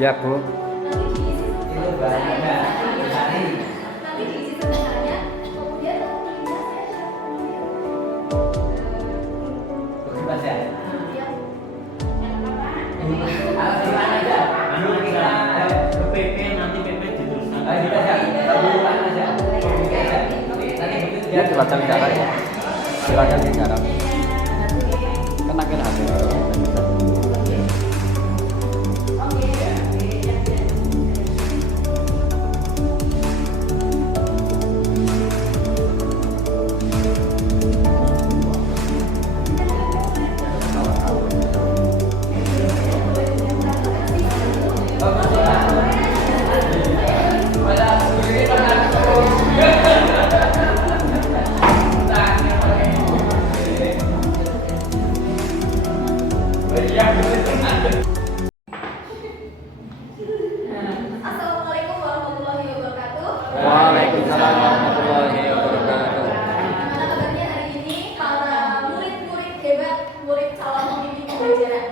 Ya, Bu. Nanti diisi sederhananya. Nanti diisi sederhananya. Kemudian tentunya saya Baca. ya. Ya, silakan bicara ya. Silakan bicara. Kenakin hati. Assalamualaikum warahmatullahi wabarakatuh. Waalaikumsalam warahmatullahi wabarakatuh. Gimana kabarnya hari ini para murid-murid hebat, murid calon pembimbing pembelajaran?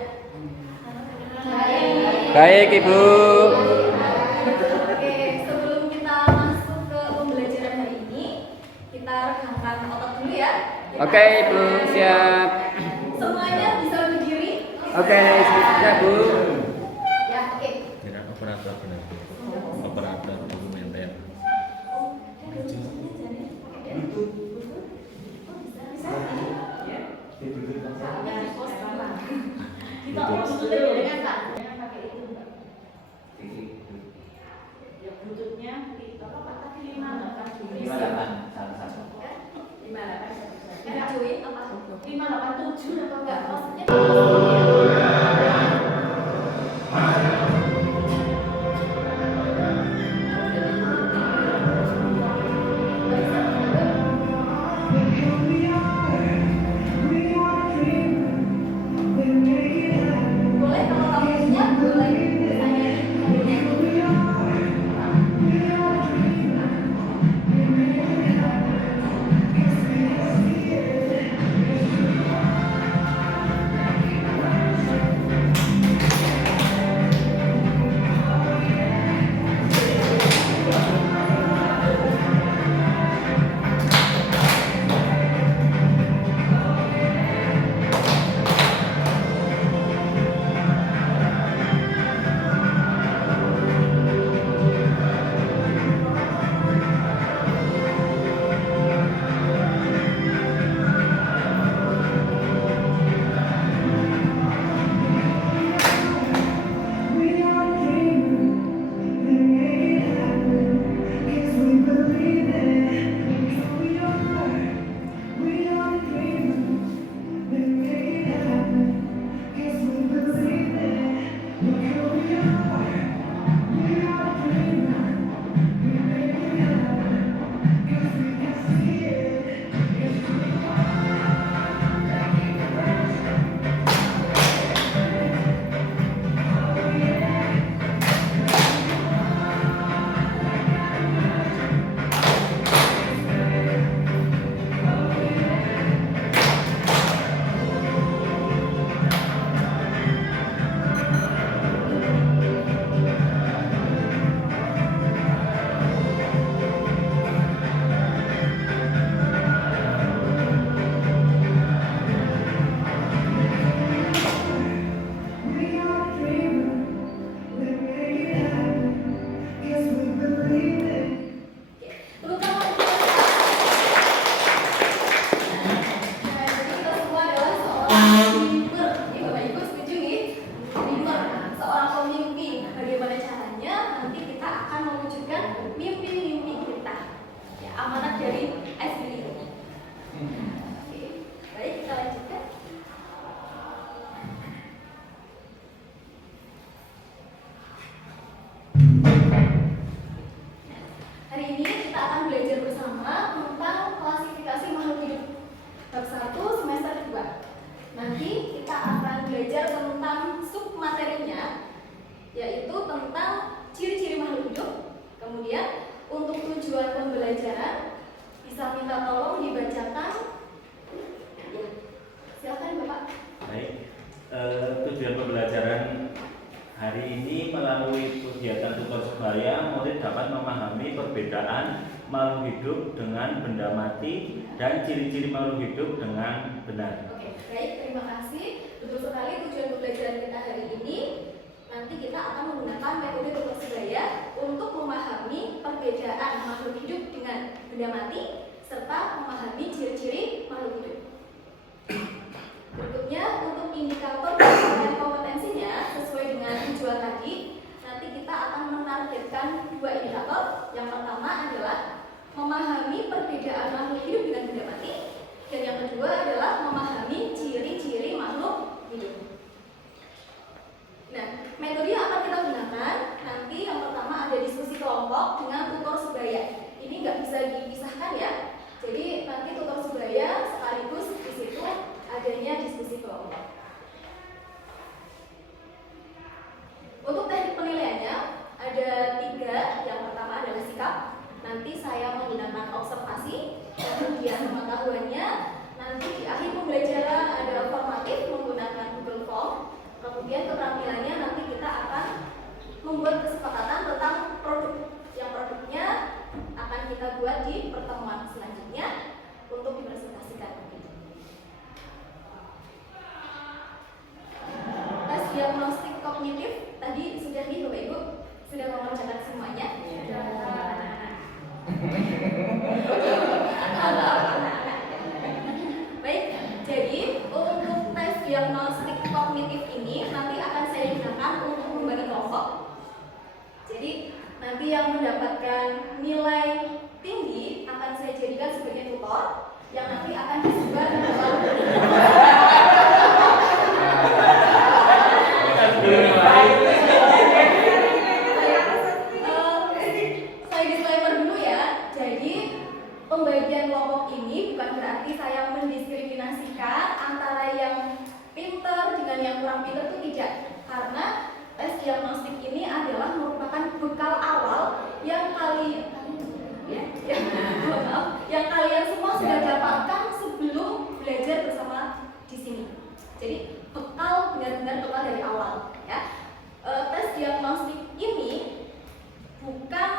Baik, Ibu. Oke, sebelum kita masuk ke pembelajaran hari ini, kita regangkan otot dulu ya. Oke, Ibu, siap. Semuanya bisa berdiri. Oke, siap, Bu. Ya, oke. Dengan operator benar. Operator dokumenter. Kita urus dulu dengan Kak. Pakai itu enggak? Ya bututnya apa tadi 58 salah satu. 58 kan join apa 587 apa enggak maksudnya boleh kalau kamu punya boleh yaitu tentang ciri-ciri makhluk hidup. Kemudian untuk tujuan pembelajaran bisa minta tolong dibacakan. Ya, silakan Bapak. Baik, tujuan pembelajaran Hari ini melalui kegiatan tutor sebaya, murid dapat memahami perbedaan makhluk hidup dengan benda mati dan ciri-ciri makhluk hidup dengan benar. Oke, baik, terima kasih. Betul sekali tujuan pembelajaran kita hari ini. Nanti kita akan menggunakan metode tutor sebaya untuk memahami perbedaan makhluk hidup dengan benda mati serta memahami ciri-ciri makhluk hidup. Berikutnya, untuk indikator dan kompetensinya sesuai dengan tujuan tadi, nanti kita akan menargetkan 2 indikator. Yang pertama adalah memahami perbedaan makhluk hidup dengan benda mati, dan yang kedua adalah memahami ciri-ciri makhluk hidup. Nah, metode yang akan kita gunakan nanti yang pertama ada diskusi kelompok dengan tutor sebaya. Ini nggak bisa dipisahkan ya. Jadi nanti tutor sebaya sekaligus di situ adanya diskusi kelompok. Untuk teknik penilaiannya ada 3. Yang pertama adalah sikap. Nanti saya menggunakan observasi. Kemudian pengetahuannya nanti di akhir pembelajaran ada formatif menggunakan Google Form. Kemudian keterampilannya nanti kita akan membuat kesepakatan tentang produk. Yang produknya akan kita buat di pertemuan selanjutnya untuk dipresentasikan. Tes diagnostik kognitif tadi sudah nih Bapak Ibu sudah mengerjakan semuanya. Baik, jadi untuk tes diagnostik kognitif ini nanti akan saya gunakan untuk membagi kelompok. Jadi nanti yang mendapatkan nilai tinggi akan saya jadikan sebagai tutor yang nanti akan disebar dalam saya disclaimer dulu ya. Jadi pembagian kelompok ini bukan berarti saya mendiskriminasikan antara yang pintar dengan yang kurang pintar, itu tidak. Karena tes diagnostik ini adalah merupakan bekal awal yang yang kalian semua sudah dapatkan sebelum belajar bersama di sini. Jadi bekal benar-benar bekal dari awal ya. Tes diagnostik ini bukan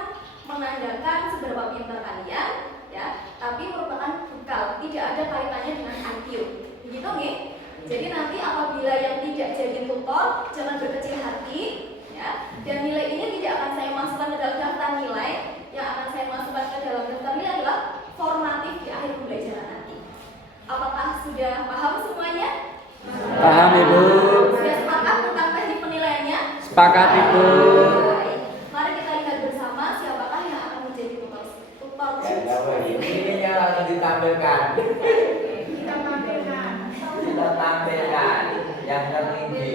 menandakan seberapa pintar kalian ya, tapi merupakan bekal, tidak ada kaitannya dengan IQ. Begitu nih. Jadi nanti apabila yang tidak jadi tutor jangan berkecil hati ya. Dan nilai ini tidak akan saya masukkan ke dalam daftar nilai. Yang akan saya masukkan ke dalam daftar nilai adalah formatif di akhir pembelajaran nanti. Apakah sudah paham semuanya? Paham Ibu. Sudah sepakat tentang teknik penilaiannya? Sepakat Ibu. Baik. Mari kita lihat bersama siapakah yang akan menjadi tutor. Ini yang langsung ditampilkan. Kita tampilkan yang tertinggi.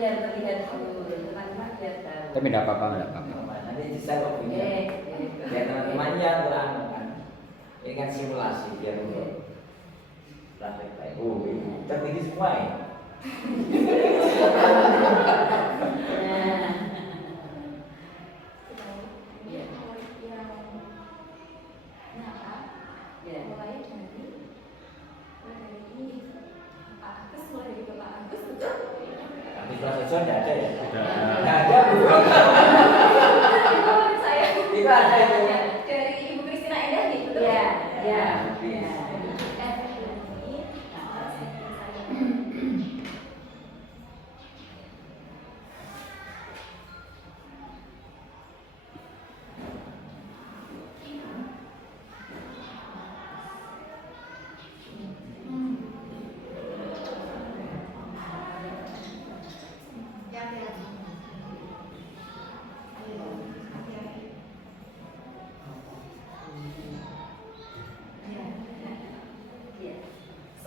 biar terlihat dulu teman-teman biar tahu. Tapi tidak apa-apa, tidak apa-apa. Nanti bisa kok punya. Biar teman-temannya beranu kan. Ini kan simulasi biar untuk praktek baik. Oh, ini tertinggi semua ya. Sudah ada ya? Tidak ada. Saya Itu ada itu. dari Ibu Kristina Endah nih, betul? Iya, iya.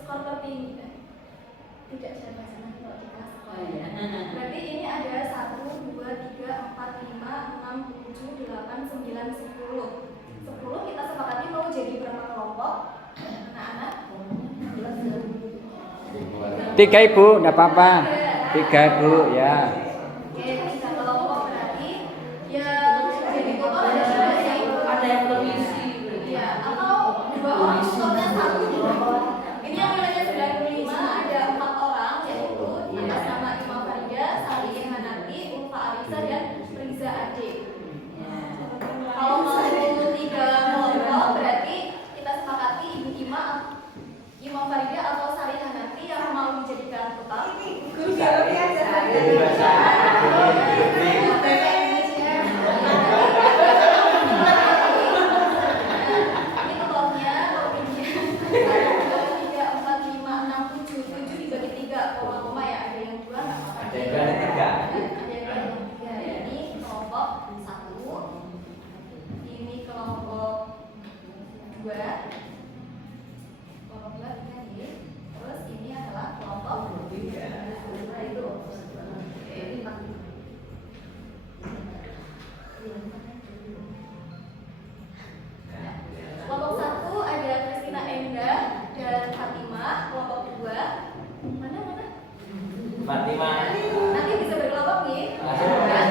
Skor tertinggi kan? Tidak saya baca nanti kalau kita skor. Oh, iya. Berarti ini ada 1, 2, 3, 4, 5, 6, 7, 8, 9, 10. 10 kita sepakati mau jadi berapa kelompok? Anak-anak? 3 Ibu, tidak apa-apa. 3 Ibu, ya. Oke, 3 kelompok berarti yang jadi total ada berapa sih? Ada yang komisi. Iya, 2. Kelompok 2 3 nih. Terus ini adalah kelompok 3. Itu. Kelompok 1 ada Christina Endah dan Fatimah. Kelompok 2 mana? Fatimah. Nanti bisa berkelompok nih.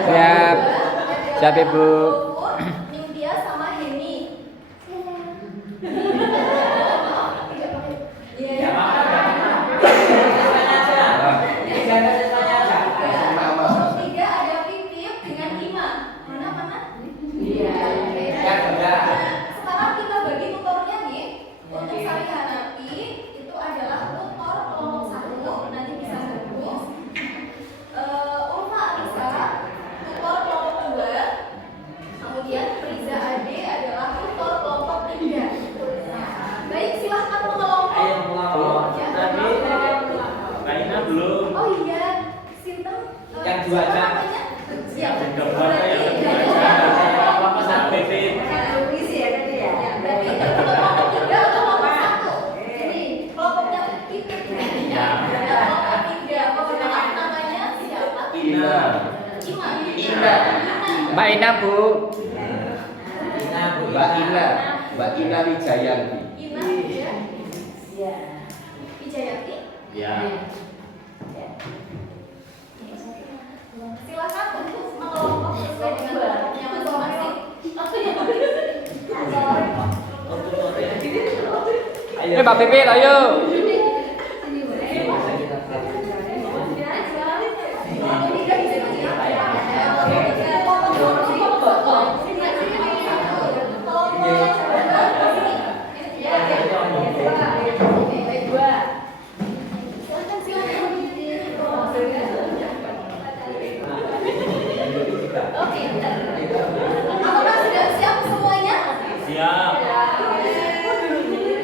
Siap. Siap, Ibu. Nindya sama Heni. Iya. Ya, Mak. Tanya aja. Jangan tanya aja. Kelompok 3 ada Pipip dengan Ima. Mana? Iya. Ya, sudah. Sekarang kita bagi tutornya nih. Untuk Sari Hanafi itu adalah tutor kelompok 1. Nanti bisa gabung. Ulfa Alisa tutor kelompok 2. Kemudian Priza Ade adalah tutor kelompok 3. Baik, silahkan mengelompok. Ayo mengelompok. Ya, Tadi Kaina belum. oh iya, Sinten Yang 2 aja. Siap. Yang keempat yang kedua aja. Kelompok 1. Pipit. Ya, berarti itu kelompok 3 atau kelompok 1? Ini kelompoknya Pipit. Ya, kelompok 3. Maaf namanya siapa? Ina. Ima. Mbak Ina, Bu. Ina, Bu. Mbak Ina Wijayanti. Ina ya. Wijayati. Ya. Silakan untuk mengelompok sesuai dengan kelompoknya masing-masing. Ayo. Mbak Pipit, ayo. Oke, apakah sudah siap semuanya? Siap.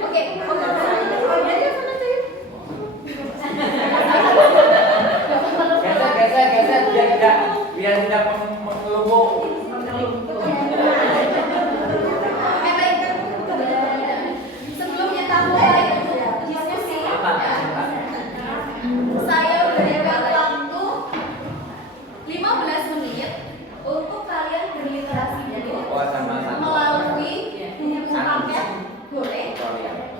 Oke, Geser biar tidak mengelubung. baik. Sebelum kita mulai diskusi, saya berikan waktu 15 menit untuk kalian berliterasi dulu Oh, sama-sama. melalui buku paket boleh,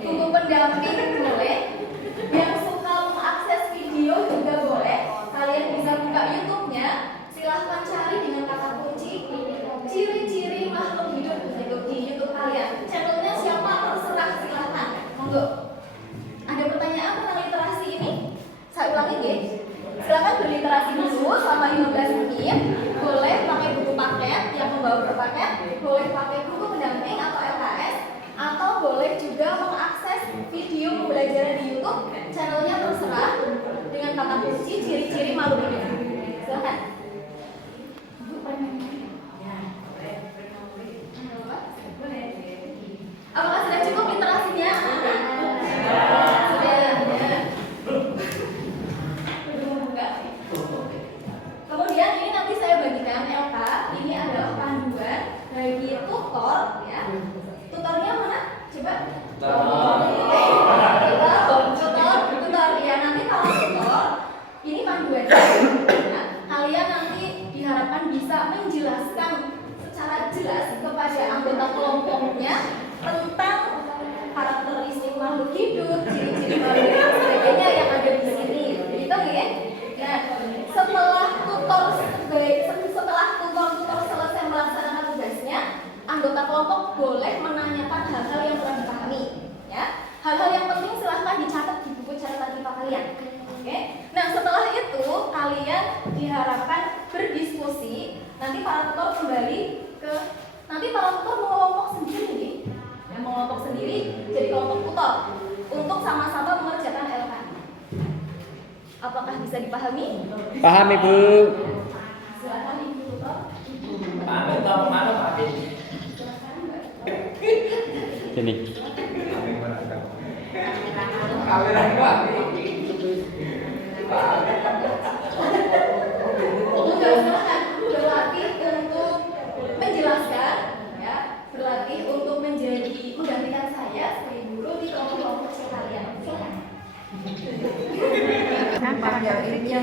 buku pendamping boleh, yang suka mengakses video juga boleh. Kalian bisa buka YouTube-nya, silahkan cari dengan kata kunci ciri-ciri makhluk hidup untuk di YouTube kalian. Channelnya siapa terserah, silahkan. Monggo. Ada pertanyaan tentang literasi ini? Saya ulangi ya. Silahkan berliterasi dulu selama 15 menit. Boleh pakai buku paket yang membawa berpaket, boleh pakai buku pendamping atau LKS, atau boleh juga mengakses video pembelajaran di YouTube. Channelnya terserah dengan kata kunci ciri-ciri makhluk hidup. Silahkan. Apakah sudah cukup literasinya? Sudah. Ya. Kemudian ini nanti saya bagikan LK. Ini adalah panduan bagi tutor, ya. Tutornya mana? Coba. Tutor. Ya, nanti kalau tutor, ini panduannya. Ya. Kalian nanti diharapkan bisa menjelaskan secara jelas kepada anggota kelompoknya tentang karakteristik makhluk hidup, ciri-ciri makhluk hidup dan sebagainya yang ada di sini. Gitu ya. Nah, setelah tutor selesai melaksanakan tugasnya, anggota kelompok boleh menanyakan hal-hal yang kurang dipahami. Ya, hal-hal yang penting silahkan dicatat di buku catatan IPA kalian. Oke. Nah, setelah itu kalian diharapkan berdiskusi. Nanti para tutor kembali ke para tutor mengelompok sendiri nih. Yang mengelompok sendiri jadi kelompok tutor untuk sama-sama mengerjakan LK. Apakah bisa dipahami? Paham, Ibu. Silakan Ibu tutor. Pak Amin, tolong mana Pak Amin? Sini. Silakan berlatih untuk menjelaskan, ya, berlatih untuk menggantikan saya. ya ini ya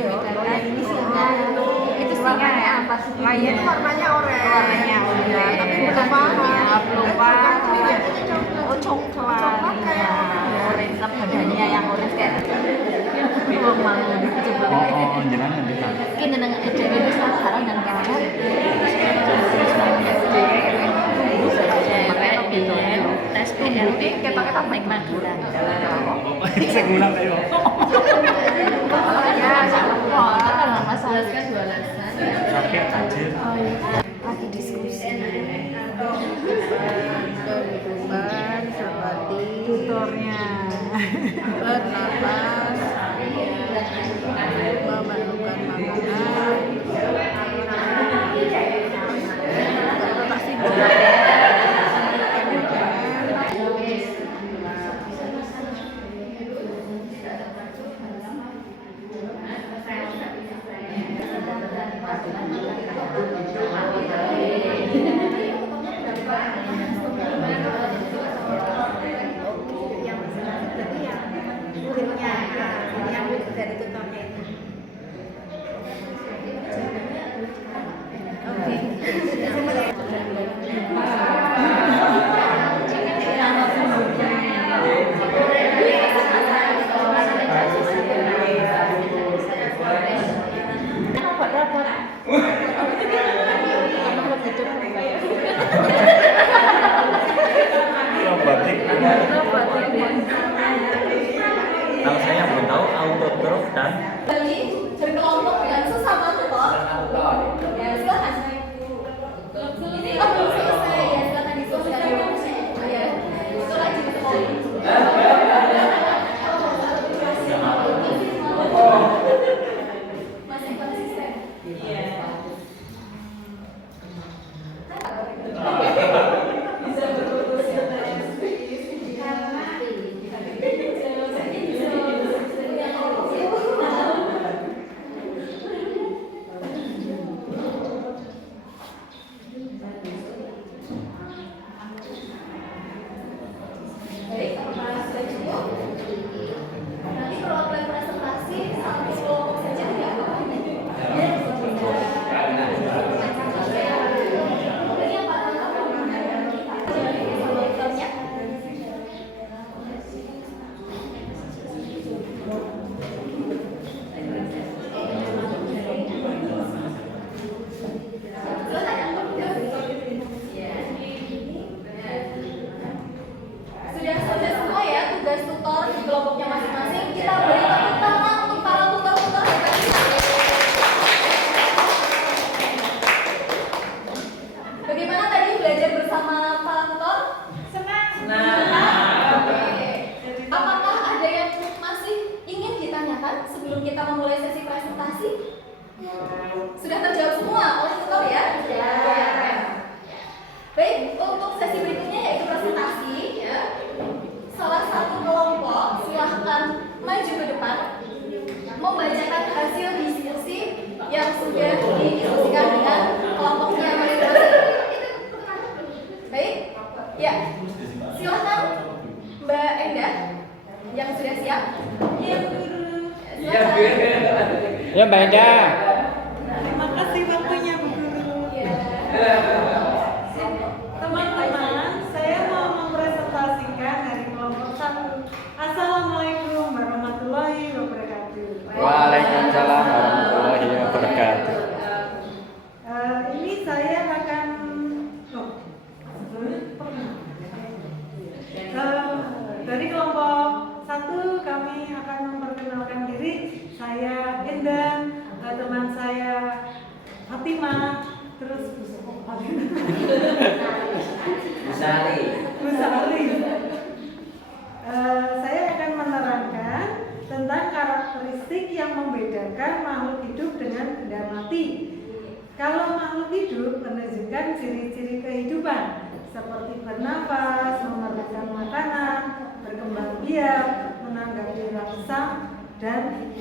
ini singa itu singa ya lain itu warnanya oranye tapi belum coklat kayak orange badannya yang orange kayak belum mau Oh, jenengan di sana. mungkin dengan itu sekarang dan kawan tes PLT kita baik Madura. Saya ngulang ayo. Ya, kalau masalah kan jualan Sakit anjir. lagi diskusi kehidupan seperti tutornya bernapas, memalukan makanan, tak sibuk. Kalau saya belum tahu autotrof dan Bagi berkelompok dengan sesama tutor. Ya, silakan. Ini belum selesai ya, silakan disosialisasikan. Ya, itu lagi di sekolah. Masih konsisten. Bisa Baik, sudah cukup. Nanti perwakilan presentasi sampai kelompok saja ya. Ini apa? Sudah semua ya tugas tutor di kelompoknya masing-masing. Kita beri tepuk tangan untuk para tutor-tutor hebat kita. Bagaimana tadi belajar bersama para tutor? Senang. Oke. Apakah ada yang masih ingin ditanyakan sebelum kita memulai sesi presentasi? Sudah terjawab semua oleh tutor ya? Ya. Baik, untuk sesi berikutnya yaitu presentasi ya. Salah satu kelompok silahkan maju ke depan membacakan hasil diskusi yang sudah didiskusikan dengan kelompoknya masing-masing. Baik, ya silahkan Mbak Endah yang sudah siap. Iya, silakan. Ya Mbak Endah. Terima kasih waktunya Bu Guru. Teman-teman, saya mau mempresentasikan dari kelompok 1. Assalamualaikum warahmatullahi wabarakatuh. Waalaikumsalam warahmatullahi wabarakatuh. Ini saya akan dari kelompok 1 kami akan memperkenalkan diri. Saya Endah, teman saya Fatimah, terus Bu Sari. Saya akan menerangkan tentang karakteristik yang membedakan makhluk hidup dengan benda mati. Kalau makhluk hidup menunjukkan ciri-ciri kehidupan seperti bernafas, memerlukan makanan, berkembang biak, menanggapi rasa, dan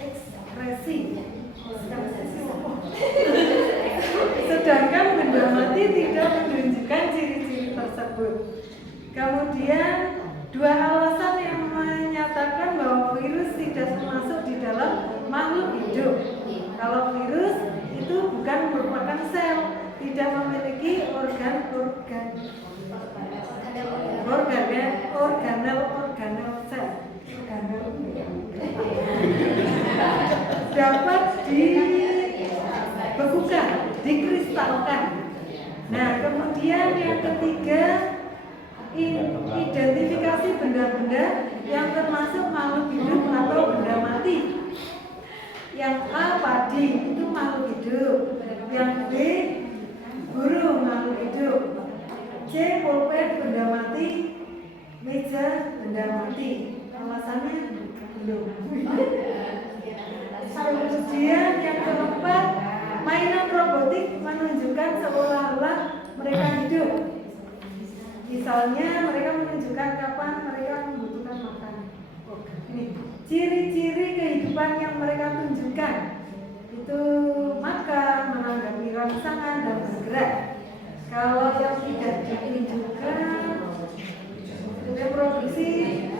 ekspresi. Sedangkan benda mati tidak menunjukkan ciri-ciri tersebut. Kemudian, dua alasan yang menyatakan bahwa virus tidak masuk di dalam organel sel dapat dibekukan, dikristalkan. Nah, kemudian yang ketiga, identifikasi benda-benda yang termasuk makhluk hidup atau benda mati. Yang A, padi, itu makhluk hidup. Yang B, burung, makhluk hidup. C, pulpen, benda mati. Meja, benda mati. Alasannya belum. Kemudian yang keempat, mainan robotik menunjukkan seolah-olah mereka hidup. Misalnya mereka menunjukkan kapan mereka membutuhkan makan. Ini ciri-ciri kehidupan yang mereka tunjukkan itu makan, menanggapi rangsangan dan bergerak. Kalau yang tidak ditunjukkan, reproduksi,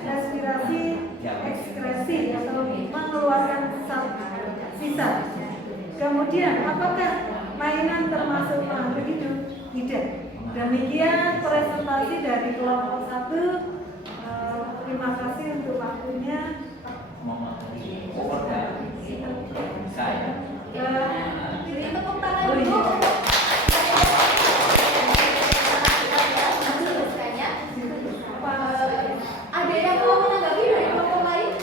respirasi, ekskresi atau mengeluarkan sisa. Kemudian apakah mainan termasuk makhluk hidup? Tidak. Demikian presentasi dari kelompok 1. Terima kasih untuk waktunya. Jadi tepuk tangan dulu. Ada yang mau menanggapi dari kelompok lain?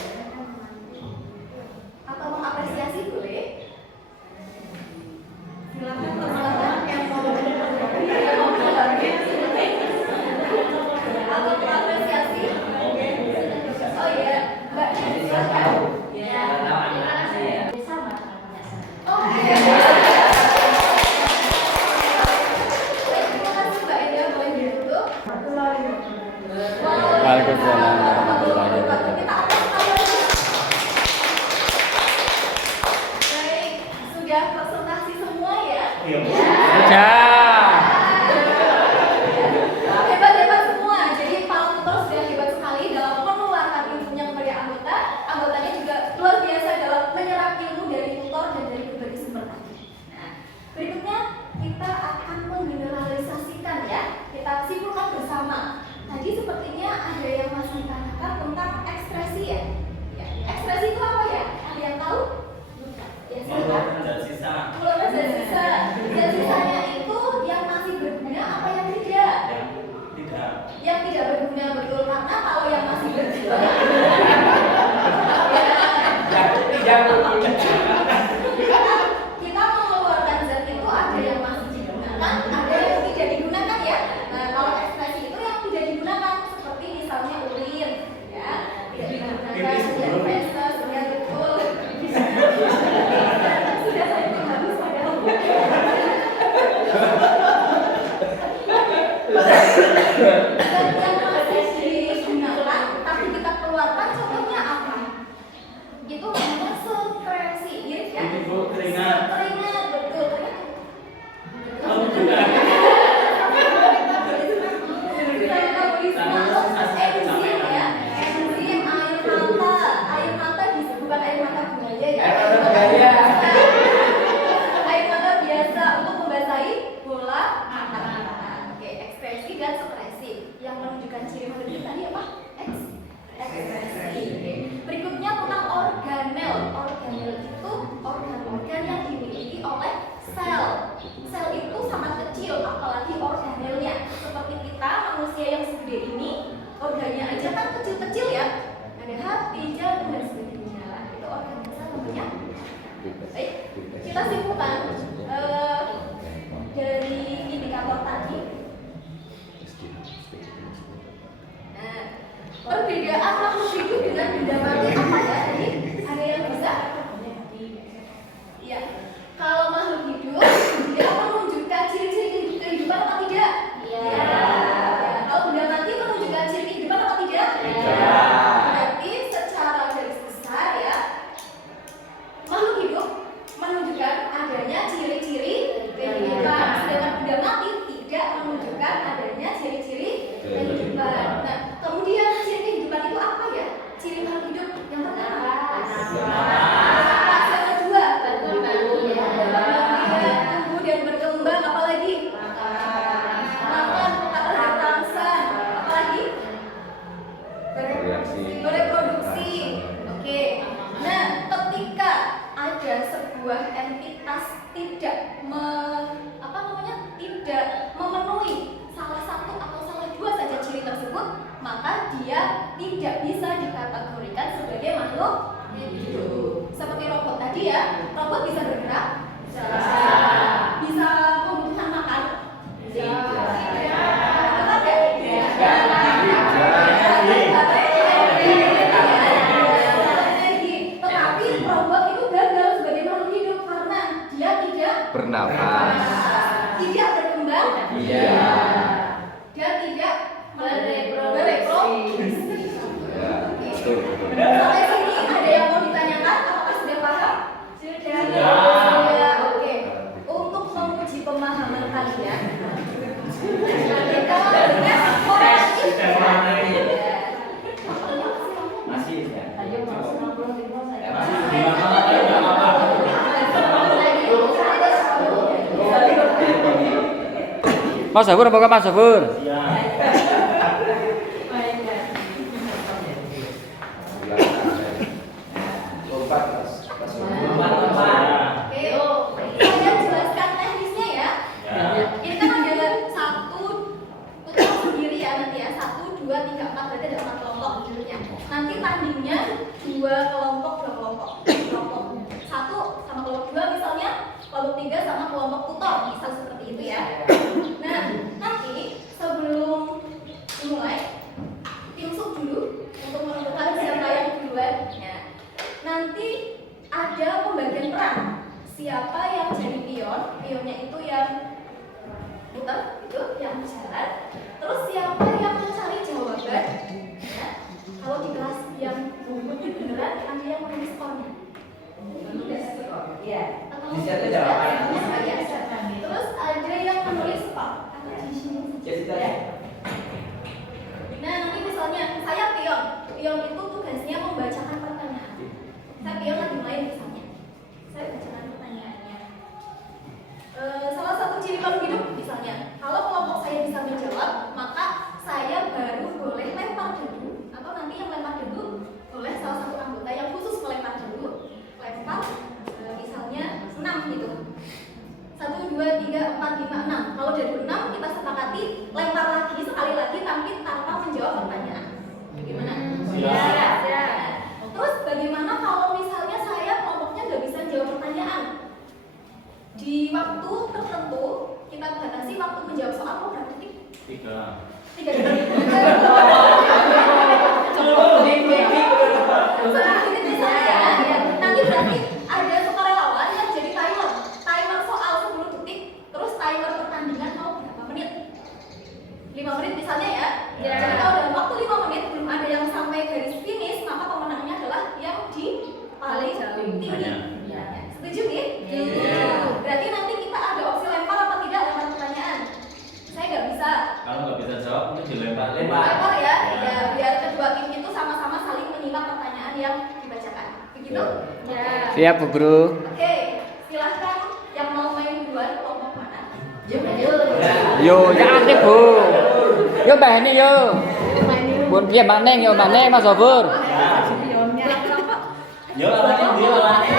Atau mengapresiasi boleh? Silakan teman-teman yang mau menanggapi atau mengapresiasi. Oh iya, Mbak, silakan. Ya. Sama. Oh iya. Terima kasih Mbak Ida, boleh ditutup. Waalaikumsalam warahmatullahi wabarakatuh. Kita apresiasi. Baik, sudah presentasi semua ya? Iya. Ya. Hebat-hebat semua. Jadi para tutor sudah hebat sekali dalam menularkan ilmunya kepada anggota. Anggotanya juga luar biasa dalam menyerap ilmu dari tutor dan dari berbagai sumber tadi. Nah, berikutnya kita akan menggeneralisasikan ya. Kita simpulkan bersama. Tadi sepertinya ada yang masih ditanyakan tentang ekspresi ya. Ekspresi itu apa ya? Ada yang tahu? Ya, silakan. Dan sisa. Keluarga dan sisa. Dan sisanya itu yang masih berguna apa yang tidak? Tidak. Yang tidak berguna, betul, karena kalau yang masih berguna kita mengeluarkan zat itu ada yang masih digunakan, ada yang tidak digunakan ya. Nah, kalau ekspresi itu yang tidak digunakan seperti misalnya urin ya, tidak digunakan, sudah feses, ya betul. Sudah saya harus padahal. Dan yang masih digunakan tapi kita keluarkan contohnya apa? Itu namanya sekresi, ya? Ibu keringat. Keringat, betul. Oh, bukan. Enzim ya, enzim air mata bukan air mata buaya ya. Air mata biasa untuk membasahi bola mata. Oke, ekspresi dan sekresi yang menunjukkan ciri makhluk hidup tadi apa? Ekspresi. Berikutnya tentang organel. Organel itu organ-organ yang dimiliki oleh sel. Sel itu sangat kecil, apalagi organelnya. Seperti kita manusia yang segede ini, organnya aja kan kecil-kecil ya. Ada hati, jantung dan sebagainya. Itu organ sel namanya. Baik, kita simpulkan dari indikator tadi. Nah, perbedaan makhluk hidup dengan benda mati apa ya? Jadi ada yang bisa? Iya. Kalau makhluk hidup dia menunjukkan ciri-ciri kehidupan apa tidak? Iya. Kalau benda mati menunjukkan ciri kehidupan apa tidak? Iya. Berarti secara garis besar ya, makhluk hidup menunjukkan adanya ciri-ciri kehidupan, sedangkan benda mati tidak menunjukkan adanya ciri-ciri kehidupan. Nah, kemudian ciri kehidupan itu apa ya? Ciri makhluk hidup yang pertama. Yang kedua, tumbuh dan berkembang. Apalagi? Makan, apalagi rangsan. Apalagi? Bereproduksi. Oke. Nah, ketika ada sebuah entitas tidak tidak memenuhi salah satu atau salah dua saja ciri tersebut, maka dia tidak bisa dikategorikan sebagai makhluk hidup. Seperti robot tadi ya, robot bisa bergerak? Bisa membutuhkan makan? Tetapi robot itu gagal sebagai makhluk hidup karena dia tidak Bernafas. tidak berkembang. Iya. Dia tidak bereproduksi. Ya, betul. Sampai sini ada yang mau ditanyakan? Apakah sudah paham? Sudah. Oke. Untuk menguji pemahaman kalian, kita tes kognitif. Masih ya. Mas Zabur apa Mas Zabur? Ya. Lompat pas. Oke, saya jelaskan teknisnya ya. Ya. Ini kan ada satu putaran sendiri ya nanti ya, 1, 2, 3, 4 berarti ada 4 kelompok judulnya. Nanti tandingnya 2 kelompok, 2 kelompok. Kelompok 1 sama kelompok 2 misalnya, kelompok 3 sama kelompok tutor, misal seperti itu ya. Nah, nanti sebelum dimulai, tim sub dulu untuk menentukan siapa yang duluan. Ya. Nanti ada pembagian peran. Siapa yang jadi pion? Pionnya itu yang muter, itu yang berjalan. Terus siapa yang mencari jawaban? Ya. Kalau di kelas yang beneran, ada yang menulis skornya. Iya. Di situ jawaban. Ya. Terus ada yang menulis skor. Atau di sini. Ya. Nah, nanti misalnya saya pion. Pion itu tugasnya membacakan pertanyaan. Saya pion lagi main misalnya. Saya bacakan pertanyaannya. Salah satu ciri makhluk hidup misalnya, kalau kelompok saya bisa menjawab, maka saya baru boleh lempar dadu, atau nanti yang lempar dadu boleh salah satu anggota yang khusus melempar dadu, lempar misalnya 6 gitu. 1, 2, 3, 4, 5, 6. Kalau dadu 6 kita sepakati lempar lagi sekali lagi tapi tanpa menjawab pertanyaan. Bagaimana? Ya. Terus bagaimana kalau misalnya saya kelompoknya nggak bisa jawab pertanyaan? Di waktu tertentu kita batasi waktu menjawab soal mau berapa detik? 3. 3 detik. Ya. Nanti berarti ada sukarelawan yang jadi timer. Timer soal 10 detik, terus timer pertandingan mau berapa menit? 5 menit misalnya ya. Jadi kalau dalam waktu 5 menit belum ada yang sampai garis finish, maka pemenangnya adalah yang di paling tinggi. Ya. Setuju ya? Berarti nanti kita ada opsi lempar apa tidak lempar pertanyaan. Saya nggak bisa. Kalau nggak bisa jawab, itu dilempar. Lempar ya. Ya, biar kedua tim itu sama-sama saling menyimak pertanyaan yang dibacakan. Begitu? Ya. Siap Bu Guru. Oke, silahkan yang mau main duluan kelompok mana? Yo, ya aktif Bu. Yo Mbak Heni yo. Pun piye maneng yo maneng Mas Zabur. Yo lawannya dia lawannya.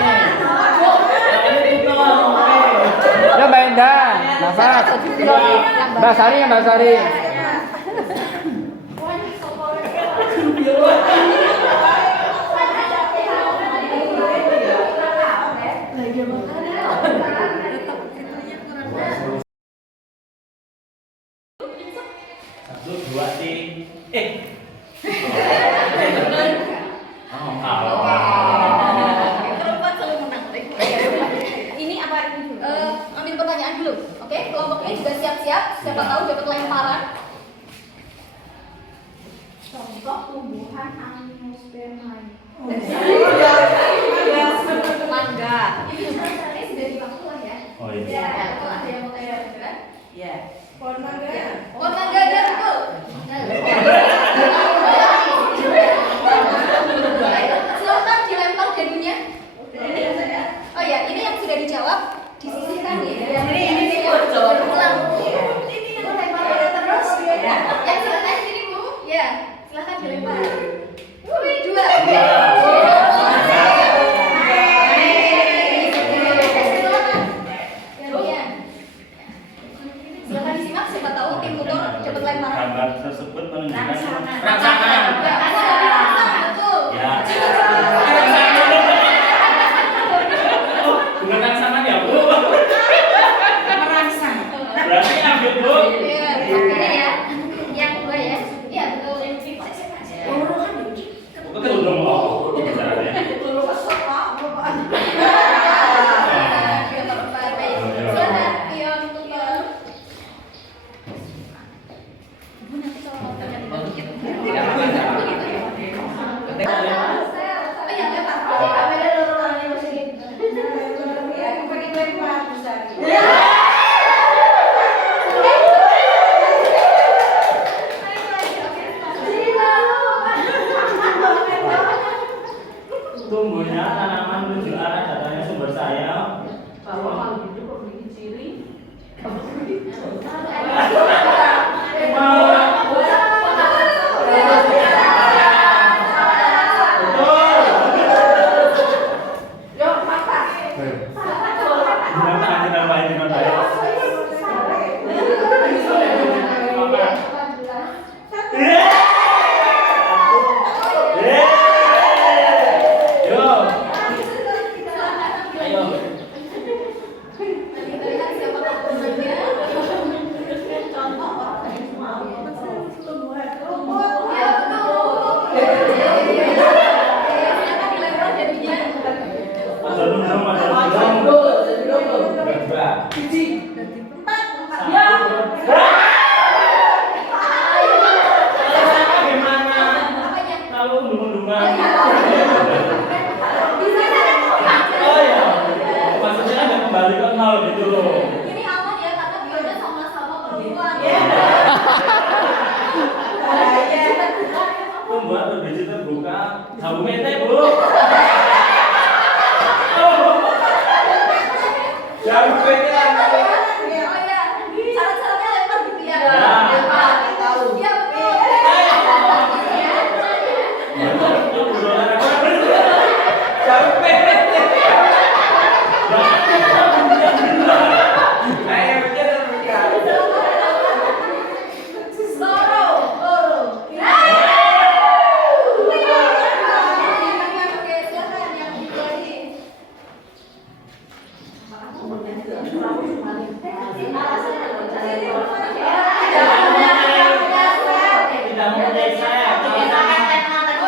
Yo Mbak Indah, nafas. Mbak Sari ya Mbak Sari. Satu, dua, tiga. Oh, kalah. Perempuan selalu menang. Ini apa ini dulu? Ambil pertanyaan dulu. Oke, kelompok ini juga siap-siap. Siapa tahu dapat lemparan. Contoh tumbuhan angiospermae. Mangga. Ini sebenarnya sudah di waktu lah ya. Oh iya. Ya, kalau ada yang mau tanya kan? Iya. Pohon mangga. Pohon mangga ya betul. Silakan dilempar dadunya. Oh ya, ini yang sudah dijawab disisihkan ya. Ini ulang. Ini yang lempar terus. Ya, silakan sini Bu. Ya, silakan dilempar. Silakan disimak, siapa tahu tim tutor cepat lempar. Gambar tersebut menunjukkan Rangsangan. rangsangan. Betul. Ya. Oh, bukan rangsangan ya, Bu. Merangsang. Berarti ambil, Bu. Iya, ini ya. Yang kedua ya. Iya, betul. Betul dong, oh. Caranya. Silakan yang tutor. Ibu nanti kalau mau tanya dikit. Oh iya, lempar. Beda lorong masukin. Pakai lempar besar. Tumbuhnya tanaman menuju arah datangnya sumber saya. Ini aman ya karena bionya sama-sama perempuan. Tumbuhan berbiji terbuka, jamu mete, Bu. Jamu mete. Oh iya, syarat-syaratnya lempar gitu ya. Ya. Iya betul. Jamu mete. Ayo, bener bener. Loro. Oke, silakan yang lagi. Tidak mempunyai saya. Betul.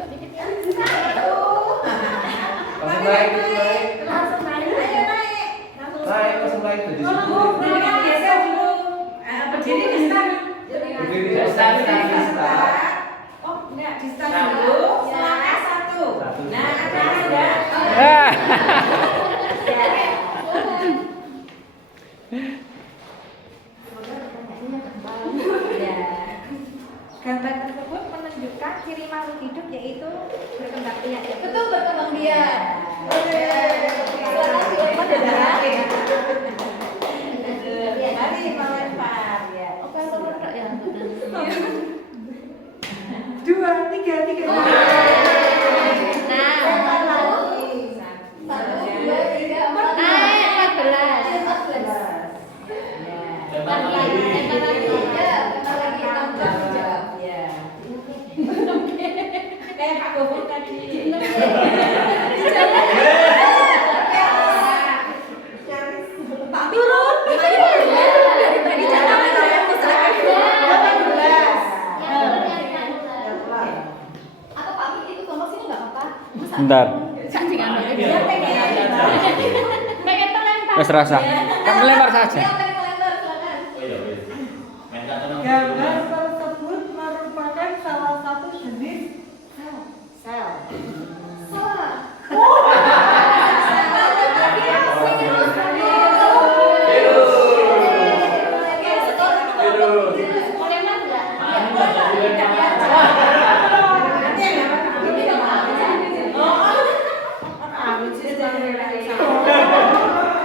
Mbak Pipit ya. Langsung naik, Langsung naik. Ayo naik. Langsung naik, langsung naik tuh di situ. Berdiri di stand. Berdiri di stand, di stand. Oh, enggak, di stand dulu. Selangkah satu. Nah, ada ada. Ah. Gambar tersebut menunjukkan ciri makhluk hidup yaitu berkembang biak. Betul, berkembang biak. Silakan dilempar ya. Mari melempar ya. Oke, langsung letak ya. 2, 3, 3. Nah, satu, dua, tiga, empat. Naik 14. 14. Lempar lagi. Lempar lagi. Ya, lempar lagi. Tambah jawab. Ya. Kayak Pak Gofur tadi. Pak turun. Ayo, dari tadi catangan saya pusat. 18. Atau Pak Mik itu kelompok sini nggak apa-apa. Bentar. Dia pengen terlempar. Wes rasa. Kamu lempar saja. Dia pengen melempar, silakan. Oh iya, wis. Main tak tenang. Gambar tersebut merupakan salah satu jenis sel. Salah.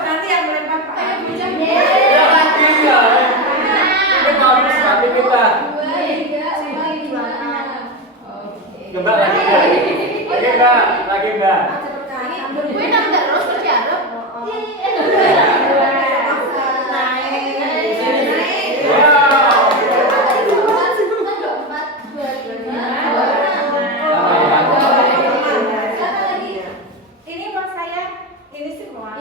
Nanti yang melempar Pak. Mbak lagi Mbak. Lagi Mbak, lagi Mbak. Gue nang terus berjarap. Ini buat saya, ini semua.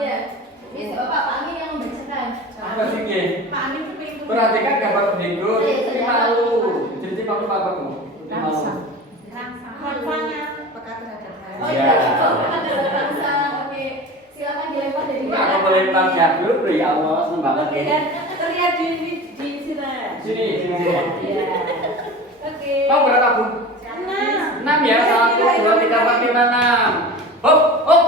Apa sih ini? Pak Amin itu pintu. Perhatikan gambar pendidik. Ini malu. Jadi kamu apa kamu? Ini malu. Rangsanya peka terhadap hal. Oh iya, rangsang. Oke, silakan dilempar dari Aku melempar jadul, ya Allah, sembah Oke, dan terlihat di sini. Sini, sini. Oke. Kamu berapa, Bu? 6 ya? 1, 2, 3, 4, 5, 6. Hop, hop.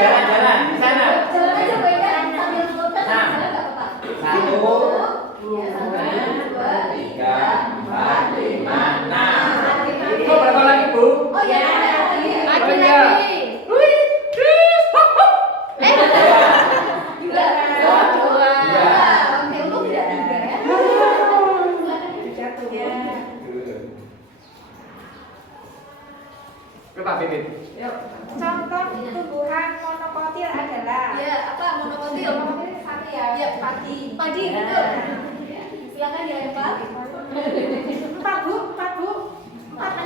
Jalan-jalan di sana. Jalan aja gue kan sambil muter jalan nggak apa-apa. 1, 2, 3, 4, 5, 6. Kau berapa lagi, Bu? Oh iya, Oh iya. Wih, terus, hop, hop. juga. Dua. Oke, untuk tidak 3 ya. Jatuh ya. Berapa, Pipit? Contoh tumbuhan monokotil adalah Ya, apa monokotil? satu ya. Ya, padi. Padi betul. Silakan dilempar. 4 Bu, 4 Bu. 4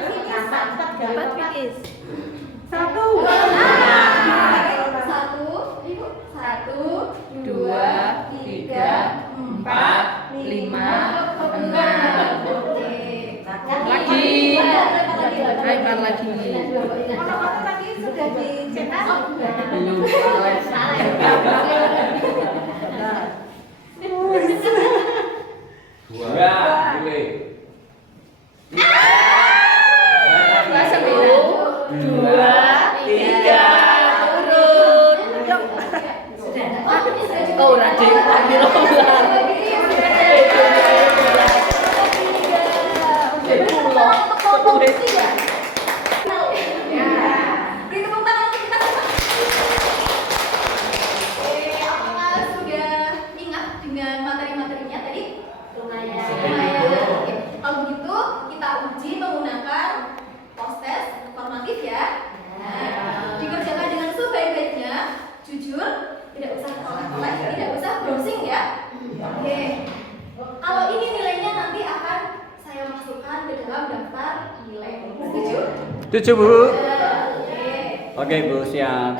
pinis. 1. 1, 2, 3, 4, 5, 6. Oke. Lempar lagi. Monokotil tadi sudah dicetak. Belum. Salah ya. Dua, boleh. 2, 3, turun. Oh, Raden, lagi lompat. Kalau begitu kita uji menggunakan post-test formatif ya. Nah, dikerjakan dengan sebaik-baiknya, jujur, tidak usah kolek-kolek, tidak usah browsing ya. Oke. Kalau ini nilainya nanti akan saya masukkan ke dalam daftar nilai. Setuju? Setuju, Bu. Oke. Oke, Bu, siap.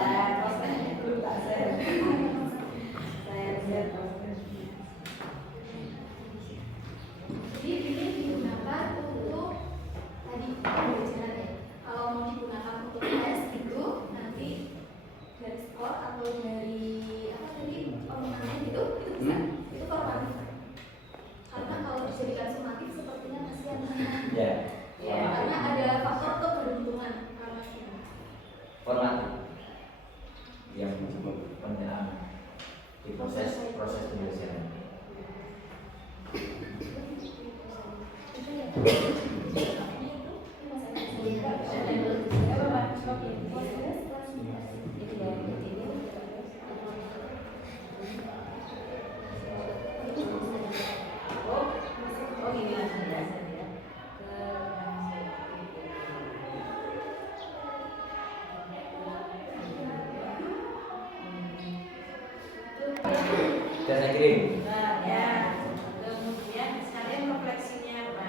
Dan saya kirim. Nah, ya. Kemudian sekalian refleksinya apa?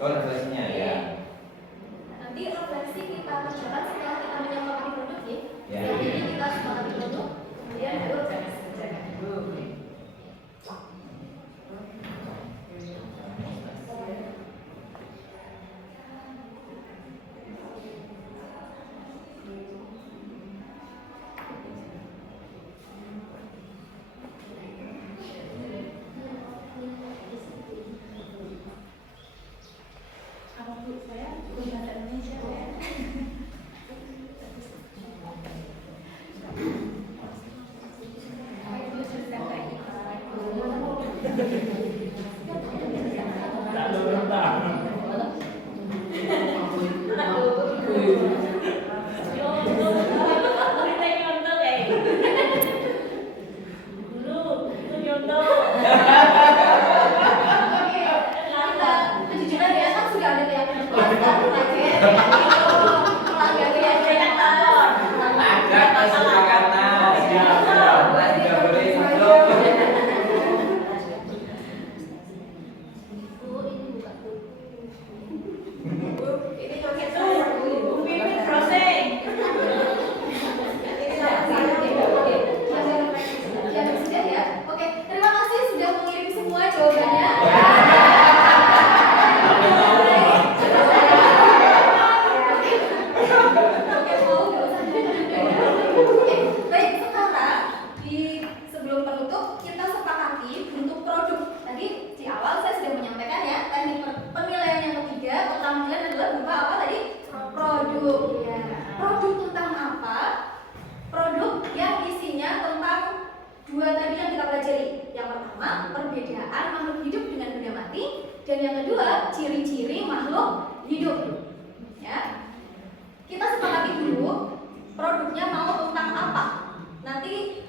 Oh, refleksinya ya. Nanti refleksi kita kerjakan setelah kita menyampaikan produk ya. Ya. Jadi kita sepakati produk, kemudian baru refleksi. Apa Bu, saya bahasa Indonesia ya. Kita kejujuran ya kan sudah ada keyakinan pelanggan keyakinan Ada kesepakatan. Tidak boleh hidup. ini joget saya Bu Pimpin browsing. Ya, sudah ya. Oke, terima kasih sudah mengirim semua jawabannya. Oke, mau nggak usah. Oke, baik sekarang sebelum penutup kita sepakati untuk produk. Tadi di awal saya sudah menyampaikan ya teknik penilaian yang ketiga keterampilan adalah berupa apa tadi produk. Ya. Produk tentang apa? Produk yang isinya tentang dua tadi yang kita pelajari. Yang pertama, perbedaan makhluk hidup dengan benda mati, dan yang kedua, ciri-ciri makhluk hidup. Ya. Kita sepakati dulu produknya mau tentang apa. Nanti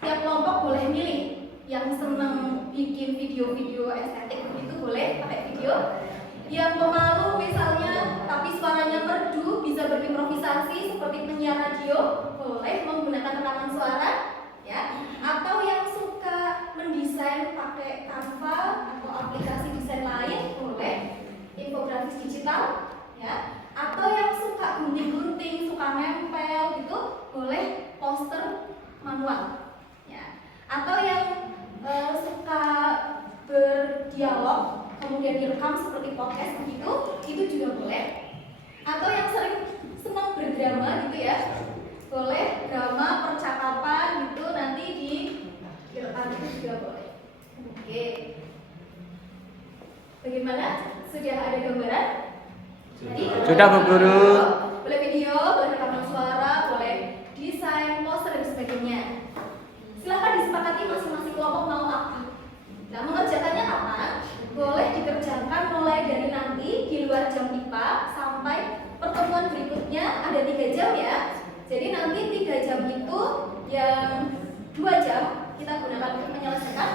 tiap kelompok boleh milih. Yang senang bikin video-video estetik begitu boleh pakai video. Yang pemalu misalnya tapi suaranya merdu bisa berimprovisasi seperti penyiar radio boleh menggunakan rekaman suara ya. Atau yang suka mendesain pakai Canva atau aplikasi desain lain boleh infografis digital ya. Atau yang suka gunting-gunting, suka nempel gitu boleh poster manual ya. Atau yang suka berdialog kemudian direkam seperti podcast begitu itu juga boleh. Atau yang sering senang berdrama gitu ya boleh drama percakapan gitu nanti direkam itu juga boleh. Oke, bagaimana, sudah ada gambaran tadi? Sudah Bu Guru. Boleh video, boleh rekaman suara, boleh desain poster dan sebagainya. Silahkan disepakati masing-masing kelompok mau apa. Nah, mengerjakannya kapan? Boleh dikerjakan mulai dari nanti di luar jam IPA sampai pertemuan berikutnya ada 3 jam ya. Jadi nanti 3 jam itu yang 2 jam kita gunakan untuk menyelesaikan.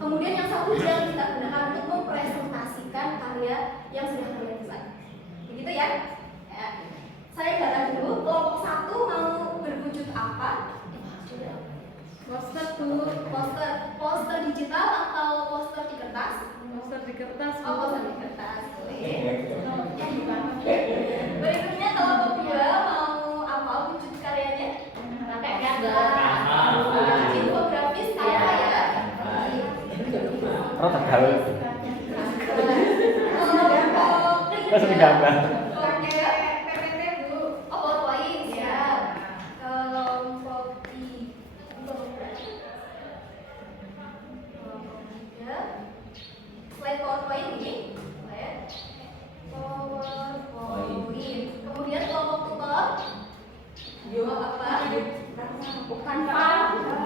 Kemudian yang 1 jam kita gunakan untuk mempresentasikan karya yang sudah kalian buat. Begitu ya? Ya. Saya data dulu, kelompok 1 mau berwujud apa? Poster digital atau poster di kertas? Poster di kertas. Oh, poster di kertas. Berikutnya kelompok 2 mau apa wujud karyanya? Pakai gambar. Infografis apa ya? Oh, tergaul. Terus Kelompok gambar. PPT Bu. Oh, PowerPoint ya. Kelompok 3. Slide PowerPoint ini. PowerPoint. Kemudian kelompok tutor. Apa? Bukan Pak.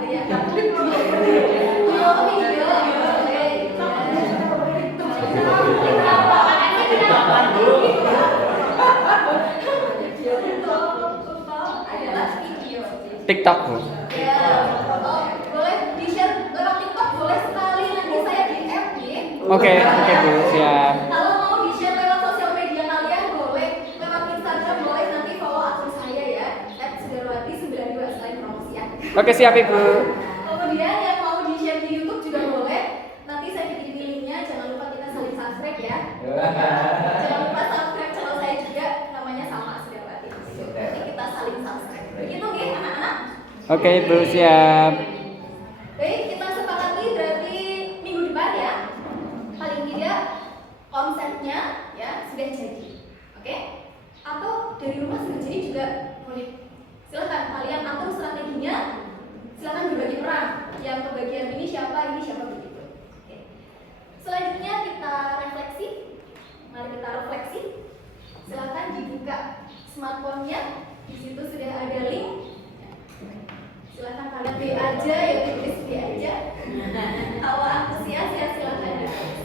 Ya. Video. adalah video. TikTok Bu. Ya, boleh di-share lewat TikTok, boleh sekali nanti saya DM nih. Oke Bu, siap. Kalau mau di-share lewat sosial media kalian boleh, lewat Instagram boleh, nanti follow akun saya ya, @sudarwati92 selain promosi ya. Oke, siap Ibu. Kemudian yang mau di-share di YouTube juga boleh. Nanti saya bikin linknya, jangan lupa kita saling subscribe ya. Jangan lupa subscribe channel saya juga, namanya sama Sudarwati. Nanti kita saling subscribe. Begitu ya anak-anak? Oke Ibu, siap. Baik, kita sepakati berarti minggu depan ya. Paling tidak konsepnya ya sudah jadi. Oke? Atau dari rumah sudah jadi juga boleh. Silakan kalian atur strateginya. Silakan berbagi peran. Yang kebagian ini siapa begitu. Oke. Selanjutnya kita refleksi. Mari kita refleksi. Silakan dibuka smartphone-nya. Di situ sudah ada link. Silakan kalian B aja ya, tulis B aja. Kalau antusias ya silakan ditulis.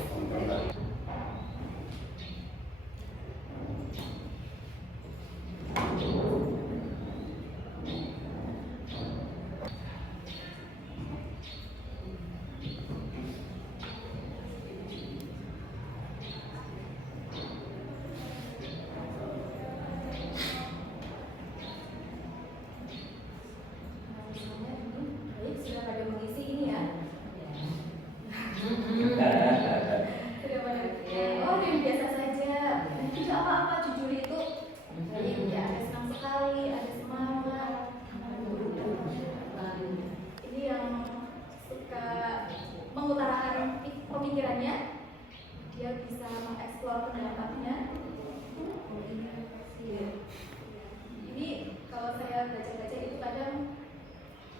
Baik, sudah pada mengisi ini ya. Sudah pada. Oh, yang biasa saja. Tidak apa-apa, jujur itu. Baik, ya ada senang sekali, ada semangat. Ini yang suka mengutarakan pemikirannya, dia bisa mengeksplor pendapatnya. Ini kalau saya baca-baca itu kadang